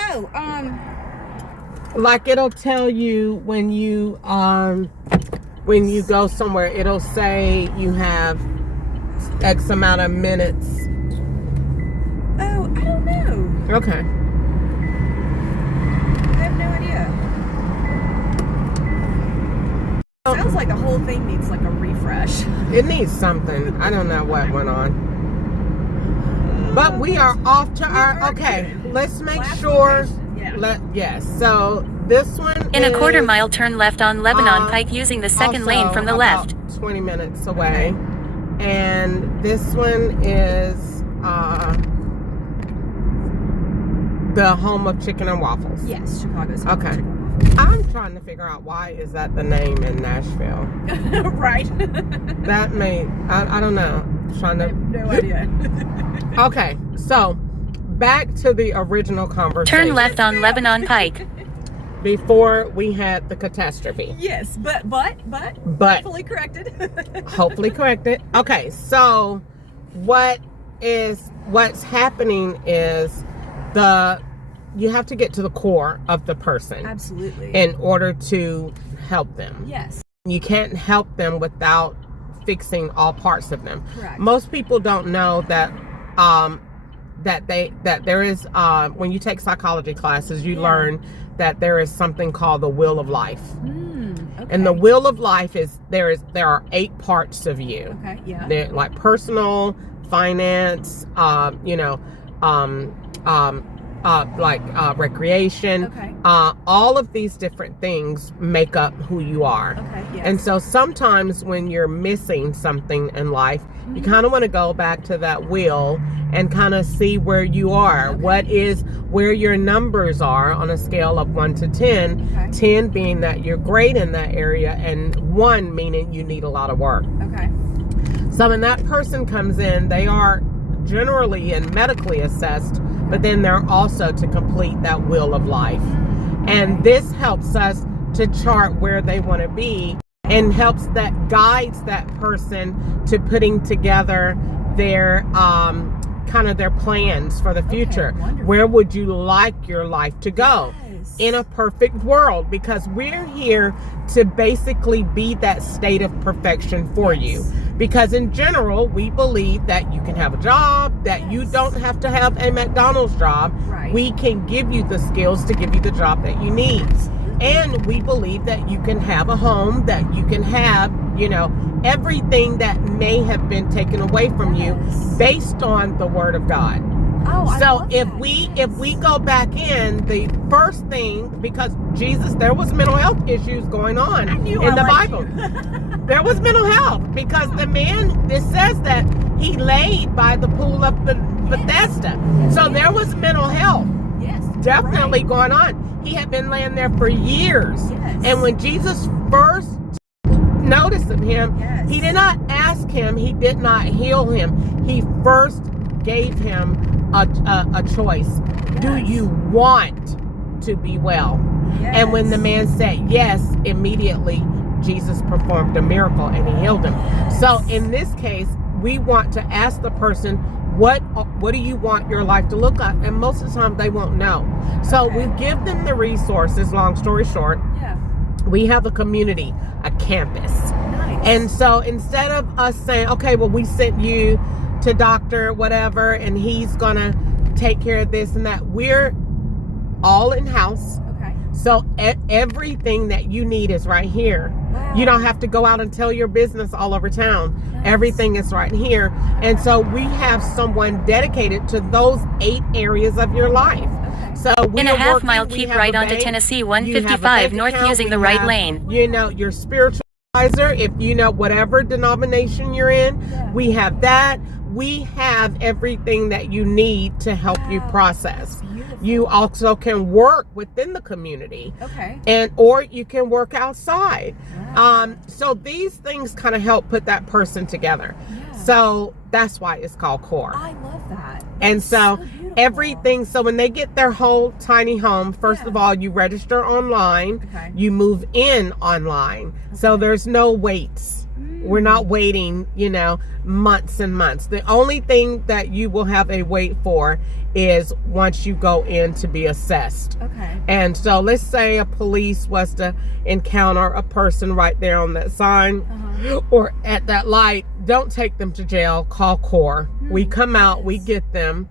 Oh, Like it'll tell you when you go somewhere, it'll say you have X amount of minutes. oh, I don't know. Okay. I have no idea. Sounds like the whole thing needs like a refresh. It needs something. I don't know what went on. But we are off to our okay. Let's make sure. Yeah. Yes. So this one In a is, quarter mile, turn left on Lebanon Pike using the second lane also from the about left. 20 minutes away. And this one is the home of chicken and waffles. Yes, Chicago's. Okay. I'm trying to figure out why is that the name in Nashville. Right. That may I don't know. Trying to No idea. Okay, so back to the original conversation. Turn left on Lebanon Pike. Before we had the catastrophe. Yes, but fully corrected. Hopefully corrected. Okay, so what's happening is you have to get to the core of the person. Absolutely. In order to help them. Yes. You can't help them without fixing all parts of them. Correct. Most people don't know that there is when you take psychology classes, you learn that there is something called the wheel of life. Okay. And the wheel of life is there are 8 parts of you. Okay, yeah. They're like personal, finance, recreation. Okay. All of these different things make up who you are. Okay, yes. And so sometimes when you're missing something in life, you kind of want to go back to that wheel and kind of see where you are. Okay. Where your numbers are on a scale of 1 to 10. Okay. 10 being that you're great in that area, and 1 meaning you need a lot of work. Okay. So when that person comes in, they are generally and medically assessed, but then they're also to complete that wheel of life. And this helps us to chart where they want to guides that person to putting together their kind of their plans for the future. Where would you like your life to go? In a perfect world, because we're here to basically be that state of perfection for you. Because in general, we believe that you can have a job, that you don't have to have a McDonald's job. We can give you the skills to give you the job that you need. And we believe that you can have a home, that you can have, you know, everything that may have been taken away from you based on the Word of God. So if we go back in, the first thing, because Jesus, there was mental health issues going on in the Bible. There was mental health, because the man, this says that he laid by the pool of Bethesda. So there was mental health definitely going on. He had been laying there for years. And when Jesus first noticed him, he did not ask him, he did not heal him. He first gave him a choice. Do you want to be well? And when the man said yes, immediately Jesus performed a miracle and he healed him. So in this case, we want to ask the person, what do you want your life to look like? And most of the time they won't know. So we give them the resources. Long story short, we have a community, a campus. And so instead of us saying, okay, well, we sent you to doctor whatever and he's gonna take care of this and that, we're all in-house. So everything that you need is right here. You don't have to go out and tell your business all over town. Everything is right here. And so we have someone dedicated to those 8 areas of your life. So in a half mile, keep right onto Tennessee 155 north using the right lane. You know, your spiritual advisor, if you know whatever denomination you're in, we have that. We have everything that you need to help you process. You also can work within the community. Or you can work outside. So these things kind of help put that person together. So that's why it's called CORE. I love that. And so everything, so when they get their whole tiny home, first of all, you register online, you move in online. So there's no waits. We're not waiting, you know, months and months. The only thing that you will have a wait for is once you go in to be assessed. And so let's say a police was to encounter a person right there on that sign or at that light. Don't take them to jail. Call CORE. We come out, we get them,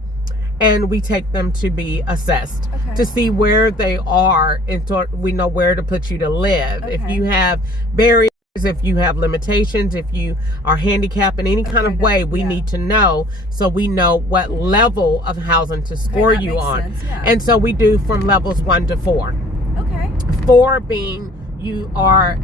and we take them to be assessed to see where they are, and so we know where to put you to live. If you have barriers, if you have limitations, if you are handicapped in any kind of way, we need to know, so we know what level of housing to score you on. And so we do from levels 1 to 4. 4 being you are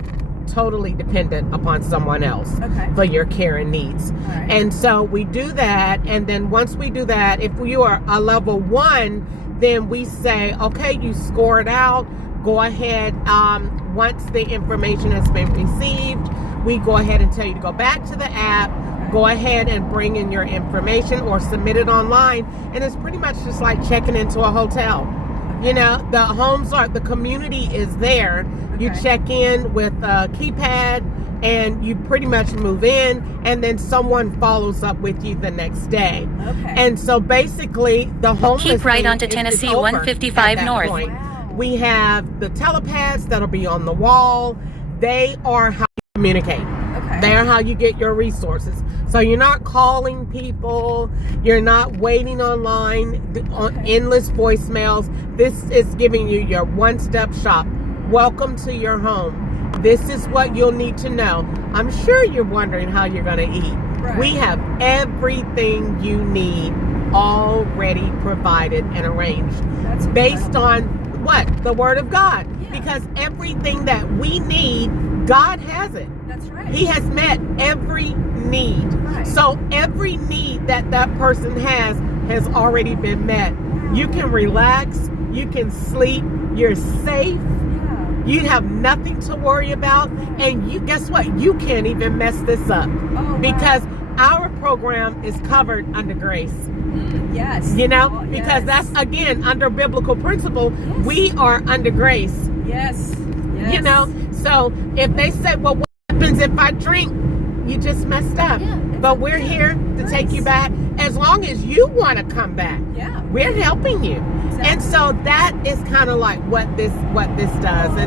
totally dependent upon someone else for your care and needs. And so we do that, and then once we do that, if you are a level 1, then we say, okay, you scored out. Go ahead, once the information has been received, we go ahead and tell you to go back to the app, go ahead and bring in your information or submit it online. And it's pretty much just like checking into a hotel. You know, the homes are, the community is there. You check in with a keypad and you pretty much move in, and then someone follows up with you the next day. And so basically the homeless keep right onto Tennessee 155 north. We have the telepads that'll be on the wall. They are how you communicate. They are how you get your resources. So you're not calling people. You're not waiting online on endless voicemails. This is giving you your one-step shop. Welcome to your home. This is what you'll need to know. I'm sure you're wondering how you're going to eat. We have everything you need already provided and arranged based on what? The Word of God. Because everything that we need, God has it. He has met every need. So every need that that person has already been met. You can relax. You can sleep. You're safe. You have nothing to worry about. And you guess what? You can't even mess this up. Because our program is covered under grace. You know, because that's, again, under biblical principle, we are under grace. You know, so if they say, well, what happens if I drink you just messed up. Yeah, but we're here to take you back as long as you want to come back. Yeah. We're helping you. Exactly. And so that is kind of like what this does.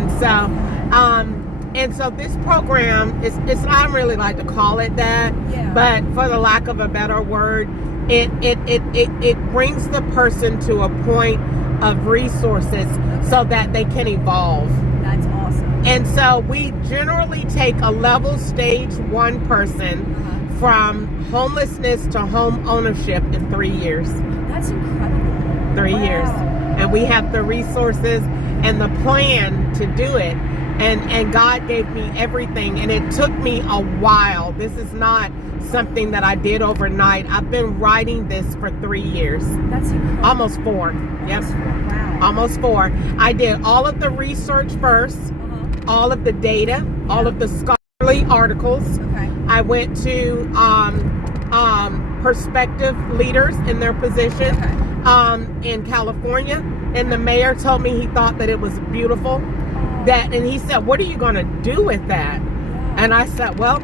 And so this program it's I don't really like to call it that, but for the lack of a better word, it brings the person to a point of resources so that they can evolve. That's awesome. And so we generally take a level stage 1 person from homelessness to home ownership in 3 years. That's incredible. 3 years. And we have the resources and the plan to do it. And God gave me everything. And it took me a while. This is not something that I did overnight. I've been writing this for 3 years. That's incredible. Almost 4. Yep. Wow. Almost 4. I did all of the research first, all of the data, all of the scholarly articles. Okay. I went to prospective leaders in their position in California, and the mayor told me he thought that it was beautiful. And he said, "What are you going to do with that?" And I said, "Well,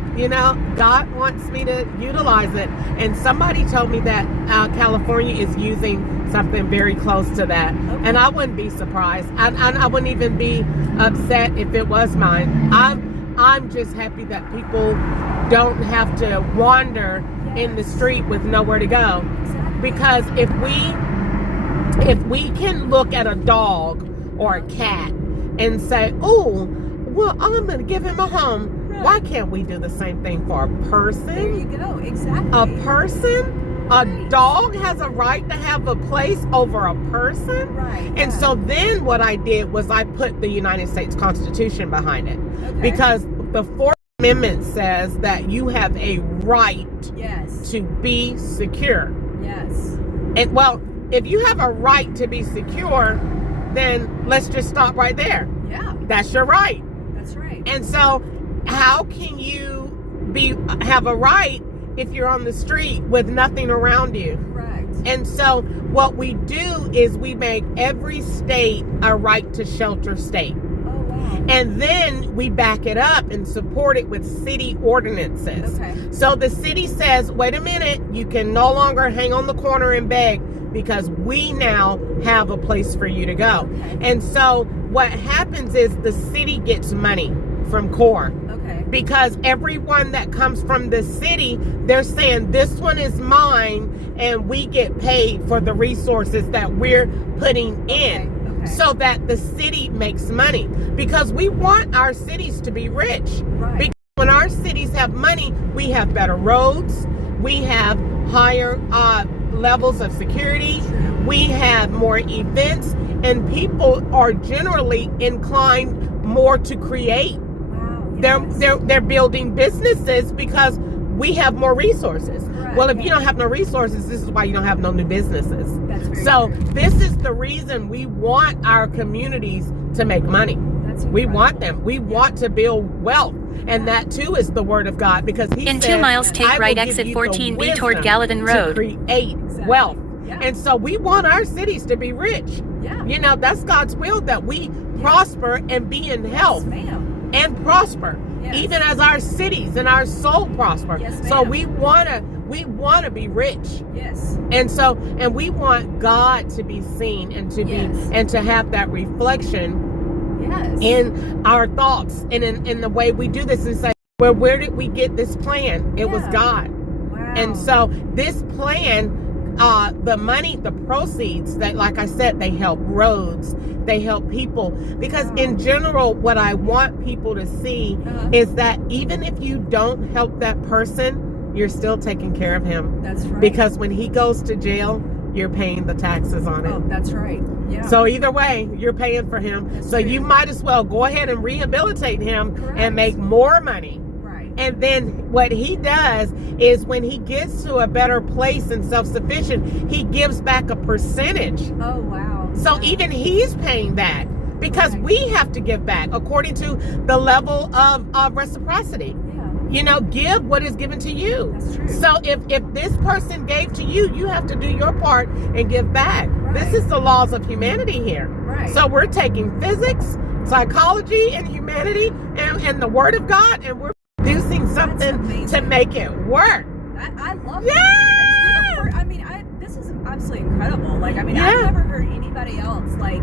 God wants me to utilize it." And somebody told me that California is using something very close to that. And I wouldn't be surprised. I wouldn't even be upset if it was mine. I'm just happy that people don't have to wander in the street with nowhere to go. Because if we can look at a dog or a cat and say, "Oh, well, I'm going to give him a home." Why can't we do the same thing for a person? There you go. Exactly. A person? A dog has a right to have a place over a person? Right. And so then what I did was I put the United States Constitution behind it. Because the 4th Amendment says that you have a right to be secure. Yes. And well, if you have a right to be secure, then let's just stop right there. Yeah. That's your right. That's right. And so how can you have a right if you're on the street with nothing around you? Correct. And so what we do is we make every state a right to shelter state. Oh, wow. And then we back it up and support it with city ordinances. Okay. So the city says, wait a minute, you can no longer hang on the corner and beg because we now have a place for you to go. Okay. And so what happens is the city gets money from CORE. Okay. Because everyone that comes from the city, they're saying this one is mine, and we get paid for the resources that we're putting in. Okay. So that the city makes money. Because we want our cities to be rich. Right. Because when our cities have money, we have better roads, we have higher levels of security, we have more events, and people are generally inclined more to create. They're building businesses because we have more resources. Correct. Well, if you don't have no resources, this is why you don't have no new businesses. That's very So true. this is the reason we want our communities to make money. That's We incredible. want them. We want to build wealth. And that too is the word of God, because he In said, 2 miles, take "I will right give exit you the 14B toward wisdom Gallatin Road." to create Exactly. wealth. Yeah. And so we want our cities to be rich. Yeah. That's God's will, that we prosper and be in health Yes, ma'am. and prosper, Yes. even as our cities and our soul prosper. Yes, So ma'am. we want to be rich. Yes. And we want God to be seen and to Yes. be and to have that reflection Yes. in our thoughts and in the way we do this, and say, well, where did we get this plan? It was Yeah. God. Wow. And so this plan, the money, the proceeds, that, like I said, they help roads, they help people. Because in general, what I want people to see is that even if you don't help that person, you're still taking care of him. That's right. Because when he goes to jail, you're paying the taxes on it. Oh, that's right. Yeah. So either way, you're paying for him. That's so true. you might as well go ahead and rehabilitate him Correct. and make more money. Right. And then what he does is when he gets to a better place and self-sufficient, he gives back a percentage. Oh, wow. So even he's paying back, because Right. we have to give back according to the level of reciprocity. Yeah. Give what is given to you. That's true. So if this person gave to you, you have to do your part and give back. Right. This is the laws of humanity here. Right. So we're taking physics, psychology, and humanity and the word of God, and we're producing something to make it work. I love Yeah. it. I mean, this is absolutely incredible. Like, I mean, I've never heard anybody else like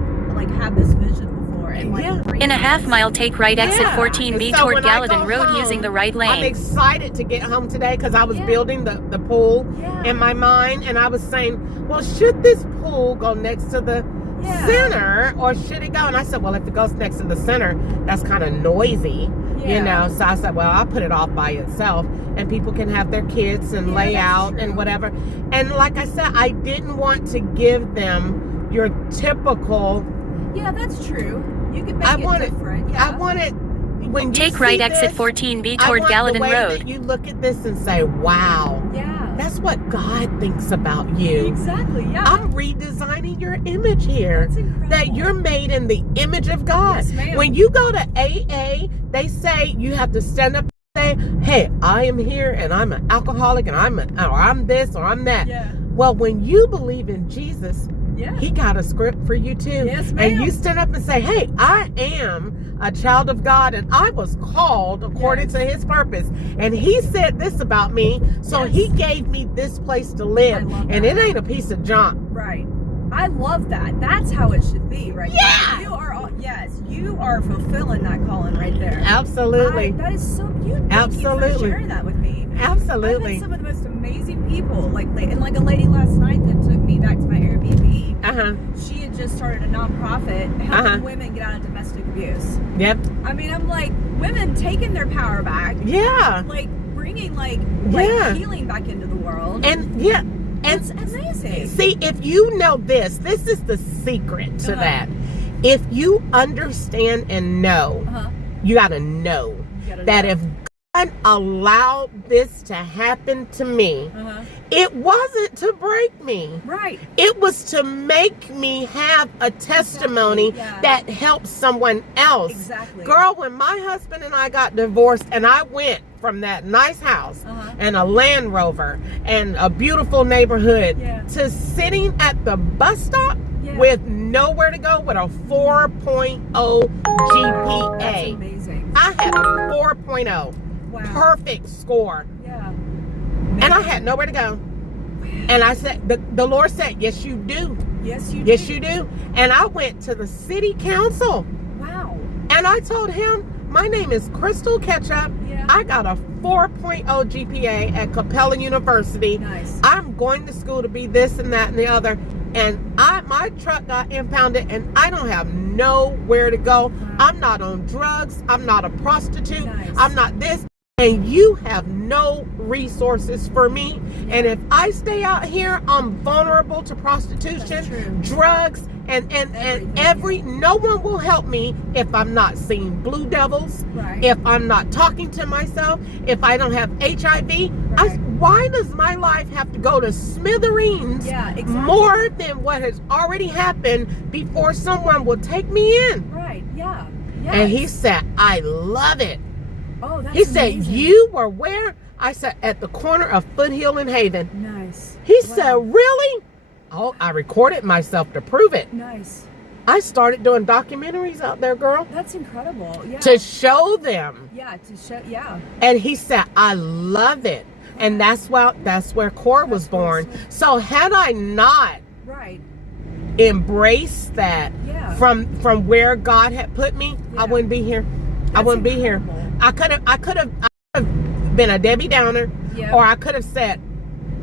have this vision before. And like, In a half-mile, take right exit 14B So toward when I go Gallatin Road home, using the right I'm lane. excited to get home today because I was building the pool in my mind, and I was saying, well, should this pool go next to the center, or should it go? And I said, well, if it goes next to the center, that's kind of noisy, you know. So I said, well, I'll put it off by itself, and people can have their kids and lay out and whatever. And like I said, I didn't want to give them your typical. Yeah, that's true. You could make it different. Yeah. I wanted. When you Take see right this, exit 14B I toward want Gallatin the way Road. that you look at this and say, wow. Yeah. That's what God thinks about you. Exactly, yeah. I'm redesigning your image here. That's incredible. That you're made in the image of God. Yes, ma'am. When you go to AA, they say you have to stand up and say, hey, I am here and I'm an alcoholic and I'm this or I'm that. Yeah. Well, when you believe in Jesus, Yeah. He got a script for you too. Yes, ma'am. And you stand up and say, hey, I am a child of God and I was called according to His purpose. And He said this about me, so He gave me this place to live. I love And that. it ain't a piece of junk. Right. I love that. That's how it should be, right? Yeah. there. You are fulfilling that calling right there. Absolutely. That is so beautiful. Absolutely. Thank you for sharing that with me. Absolutely. I've had some of the most amazing people, like a lady last night that took me back to my Airbnb. She had just started a nonprofit helping women get out of domestic abuse. Yep. I mean, I'm like, women taking their power back. Yeah. Like bringing like healing back into the world. And it's amazing. See, if you know this is the secret to that. If you understand and know, you got to know that if God allowed this to happen to me, it wasn't to break me. Right. It was to make me have a testimony that helps someone else. Exactly. Girl, when my husband and I got divorced and I went from that nice house and a Land Rover and a beautiful neighborhood to sitting at the bus stop with nowhere to go with a 4.0 GPA. That's amazing. I had a 4.0. Wow. Perfect score. Yeah. And I had nowhere to go. And I said, the Lord said, yes, you do. Yes, you do. Yes, you do. And I went to the city council. Wow. And I told him, my name is Crystal Ketchup. Yeah. I got a 4.0 GPA at Capella University. Nice. I'm going to school to be this and that and the other. And my truck got impounded and I don't have nowhere to go. Wow. I'm not on drugs. I'm not a prostitute. Nice. I'm not this. And you have no resources for me. And if I stay out here, I'm vulnerable to prostitution, drugs, and no one will help me if I'm not seeing blue devils, if I'm not talking to myself, if I don't have HIV. Why does my life have to go to smithereens more than what has already happened before someone will take me in? Right, yeah. Yes. And he said, I love it. Oh, that's He said, amazing. you were where? I said, at the corner of Foothill and Haven. Nice. He said, really? Oh, I recorded myself to prove it. Nice. I started doing documentaries out there, girl. That's incredible. Yeah. To show them. Yeah, to show, yeah. And he said, I love it. And that's where Core was born. So had I not embraced that from where God had put me, I wouldn't be here. I wouldn't be here. I could have been a Debbie Downer, or I could have said,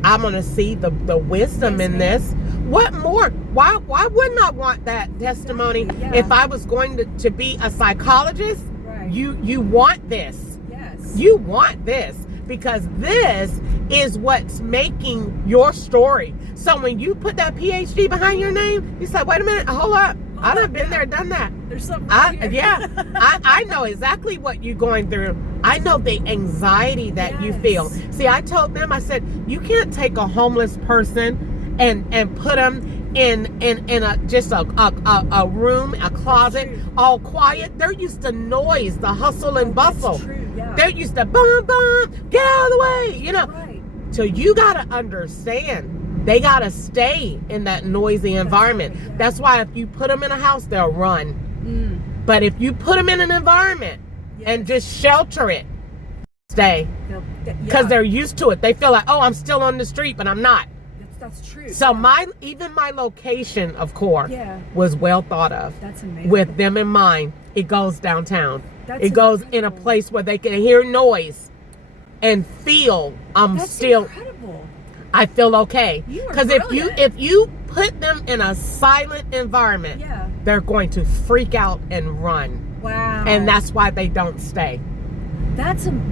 I'm gonna see the wisdom in this. What more? Why wouldn't I want that testimony if I was going to be a psychologist? You want this. Yes. You want this because this is what's making your story. So when you put that PhD behind your name, you say, wait a minute, hold up. I done been there, done that. There's something right here. I know exactly what you're going through. I know the anxiety that you feel. See, I told them, I said, you can't take a homeless person and put them in a room, a closet, all quiet. They're used to noise, the hustle and bustle. They're used to boom, boom, get out of the way, you know. So you got to understand. They got to stay in that noisy environment. That's why if you put them in a house, they'll run. But if you put them in an environment and just shelter it, stay because Yeah. they're used to it. They feel like, oh, I'm still on the street, but I'm not. That's true. So my location of CORE Yeah. was well thought of. That's amazing. With them in mind. It goes downtown. That's it goes in a incredible. place where they can hear noise and feel That's still incredible. I feel okay. You are Because brilliant. if you put them in a silent environment, Yeah. they're going to freak out and run. Wow. And that's why they don't stay.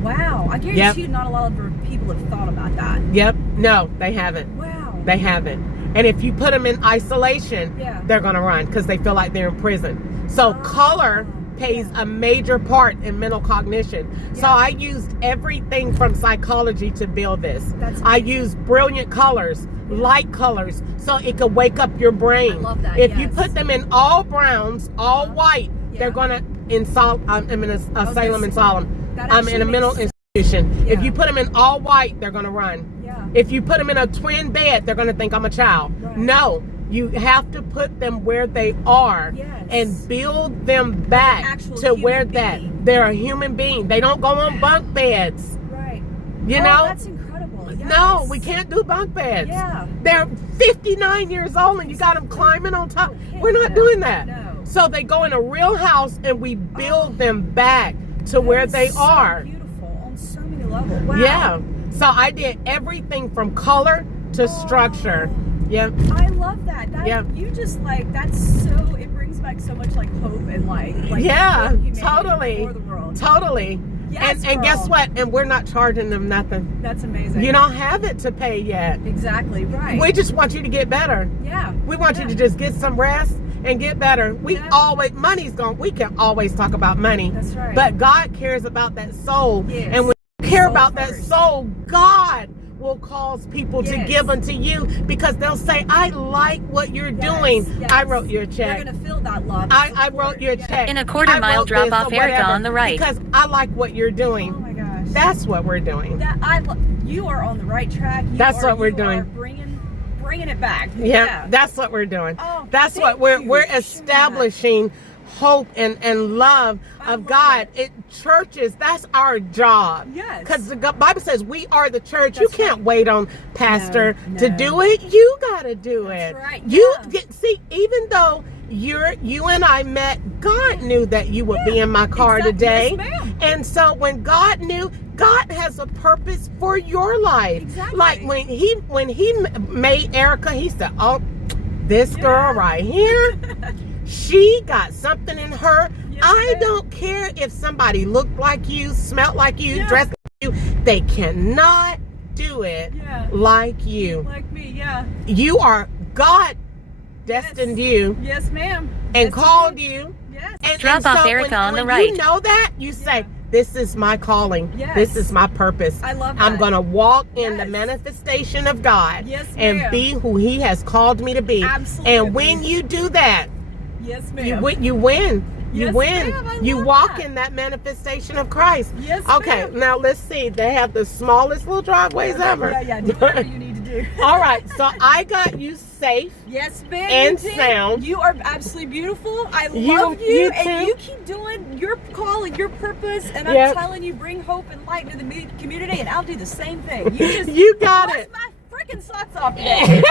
Wow. I guarantee Yep. you not a lot of people have thought about that. Yep. No, they haven't. Wow. They haven't. And if you put them in isolation, Yeah. they're going to run because they feel like they're in prison. So color plays a major part in mental cognition. So Yeah. I used everything from psychology to build this. That's I amazing. used brilliant colors, light colors, so it could wake up your brain. I love that, If you yes. put them in all browns, all white, Yeah. they're going to I'm in a Salem and Solemn. That I'm in actually a mental makes sense. institution. If Yeah. you put them in all white, they're going to run. Yeah. If you put them in a twin bed, they're going to think I'm a child. Right. No, you have to put them where they are Yes. and build them back actual to where human that being. they're a human being. They don't go on bunk beds. Right. You Oh, know? that's incredible. Yes. No, we can't do bunk beds. Yeah. They're 59 years old and you got them climbing on top. Oh, We're not no, doing that. no. So they go in a real house and we build them back to where That they is so are. Beautiful on so many levels. Wow. Yeah. So I did everything from color to structure. Yep. I love that. Yeah. You just that's so, it brings back so much hope and Yeah, for humanity, totally. for the world. Totally. Yes, and guess girl. what? And we're not charging them nothing. That's amazing. You don't have it to pay yet. Exactly, right. We just want you to get better. Yeah. We want you to just get some rest and get better. We Yeah. always, money's gone. We can always talk about money. That's right. But God cares about that soul. Yes. And when you care Soul about that first. soul, God will cause people to Yes. give unto you because they'll say, I like what you're Yes, doing. yes. I wrote you a check. You're going to feel that love. I wrote your check. In a quarter-mile I wrote drop this off or Erica whatever on the right. Because I like what you're doing. Oh my gosh. That's what we're doing. You are on the right track. That's what we're doing. Bringing it back. Yeah, that's what we're doing. Oh, That's thank what we're you we're for sharing establishing hope and love I of love God. Churches, that's our job. Yes. Because the Bible says we are the church. You That's can't right. wait on pastor to no. do it. You gotta do That's it. right, You yeah. see, even though you and I met, God knew that you would be in my car Exactly. today. Yes, ma'am. And so when God knew, God has a purpose for your life. Exactly. Like when he made Erica, he said, "Oh, this girl right here, she got something in her. Yes, I ma'am. don't care if somebody looked like you, smelled like you, Yeah. dressed like you. They cannot do it Yeah. like you. Like me, yeah. You are God destined you Yes, ma'am. and Yes, called you. you. Yes. And, Drop and off so Erica on the when right. you know that, you say, this is my calling. Yes. This is my purpose. I love I'm that. going to walk in the Yes. manifestation of God Yes, and ma'am. be who he has called me to be. Absolutely. And when you do that, Yes, you ma'am. win. You win. You Yes, win. ma'am. I You love walk that. in that manifestation of Christ. Yes, Okay, ma'am. now let's see. They have the smallest little driveways ever. Yeah, do whatever you need to do. All right, so I got you safe. Yes, ma'am. And you did. sound. You are absolutely beautiful. I You- love you, you and too. you keep doing your calling, your purpose, and I'm Yep. telling you, bring hope and light to the community, and I'll do the same thing. You just You got bust it. my freaking socks off today.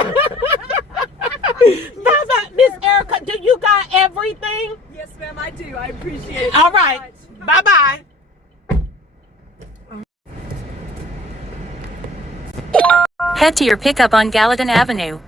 Miss Erica, do you got everything? Yes, ma'am, I do. I appreciate it. All so right. much. Bye-bye. Head to your pickup on Gallatin Avenue.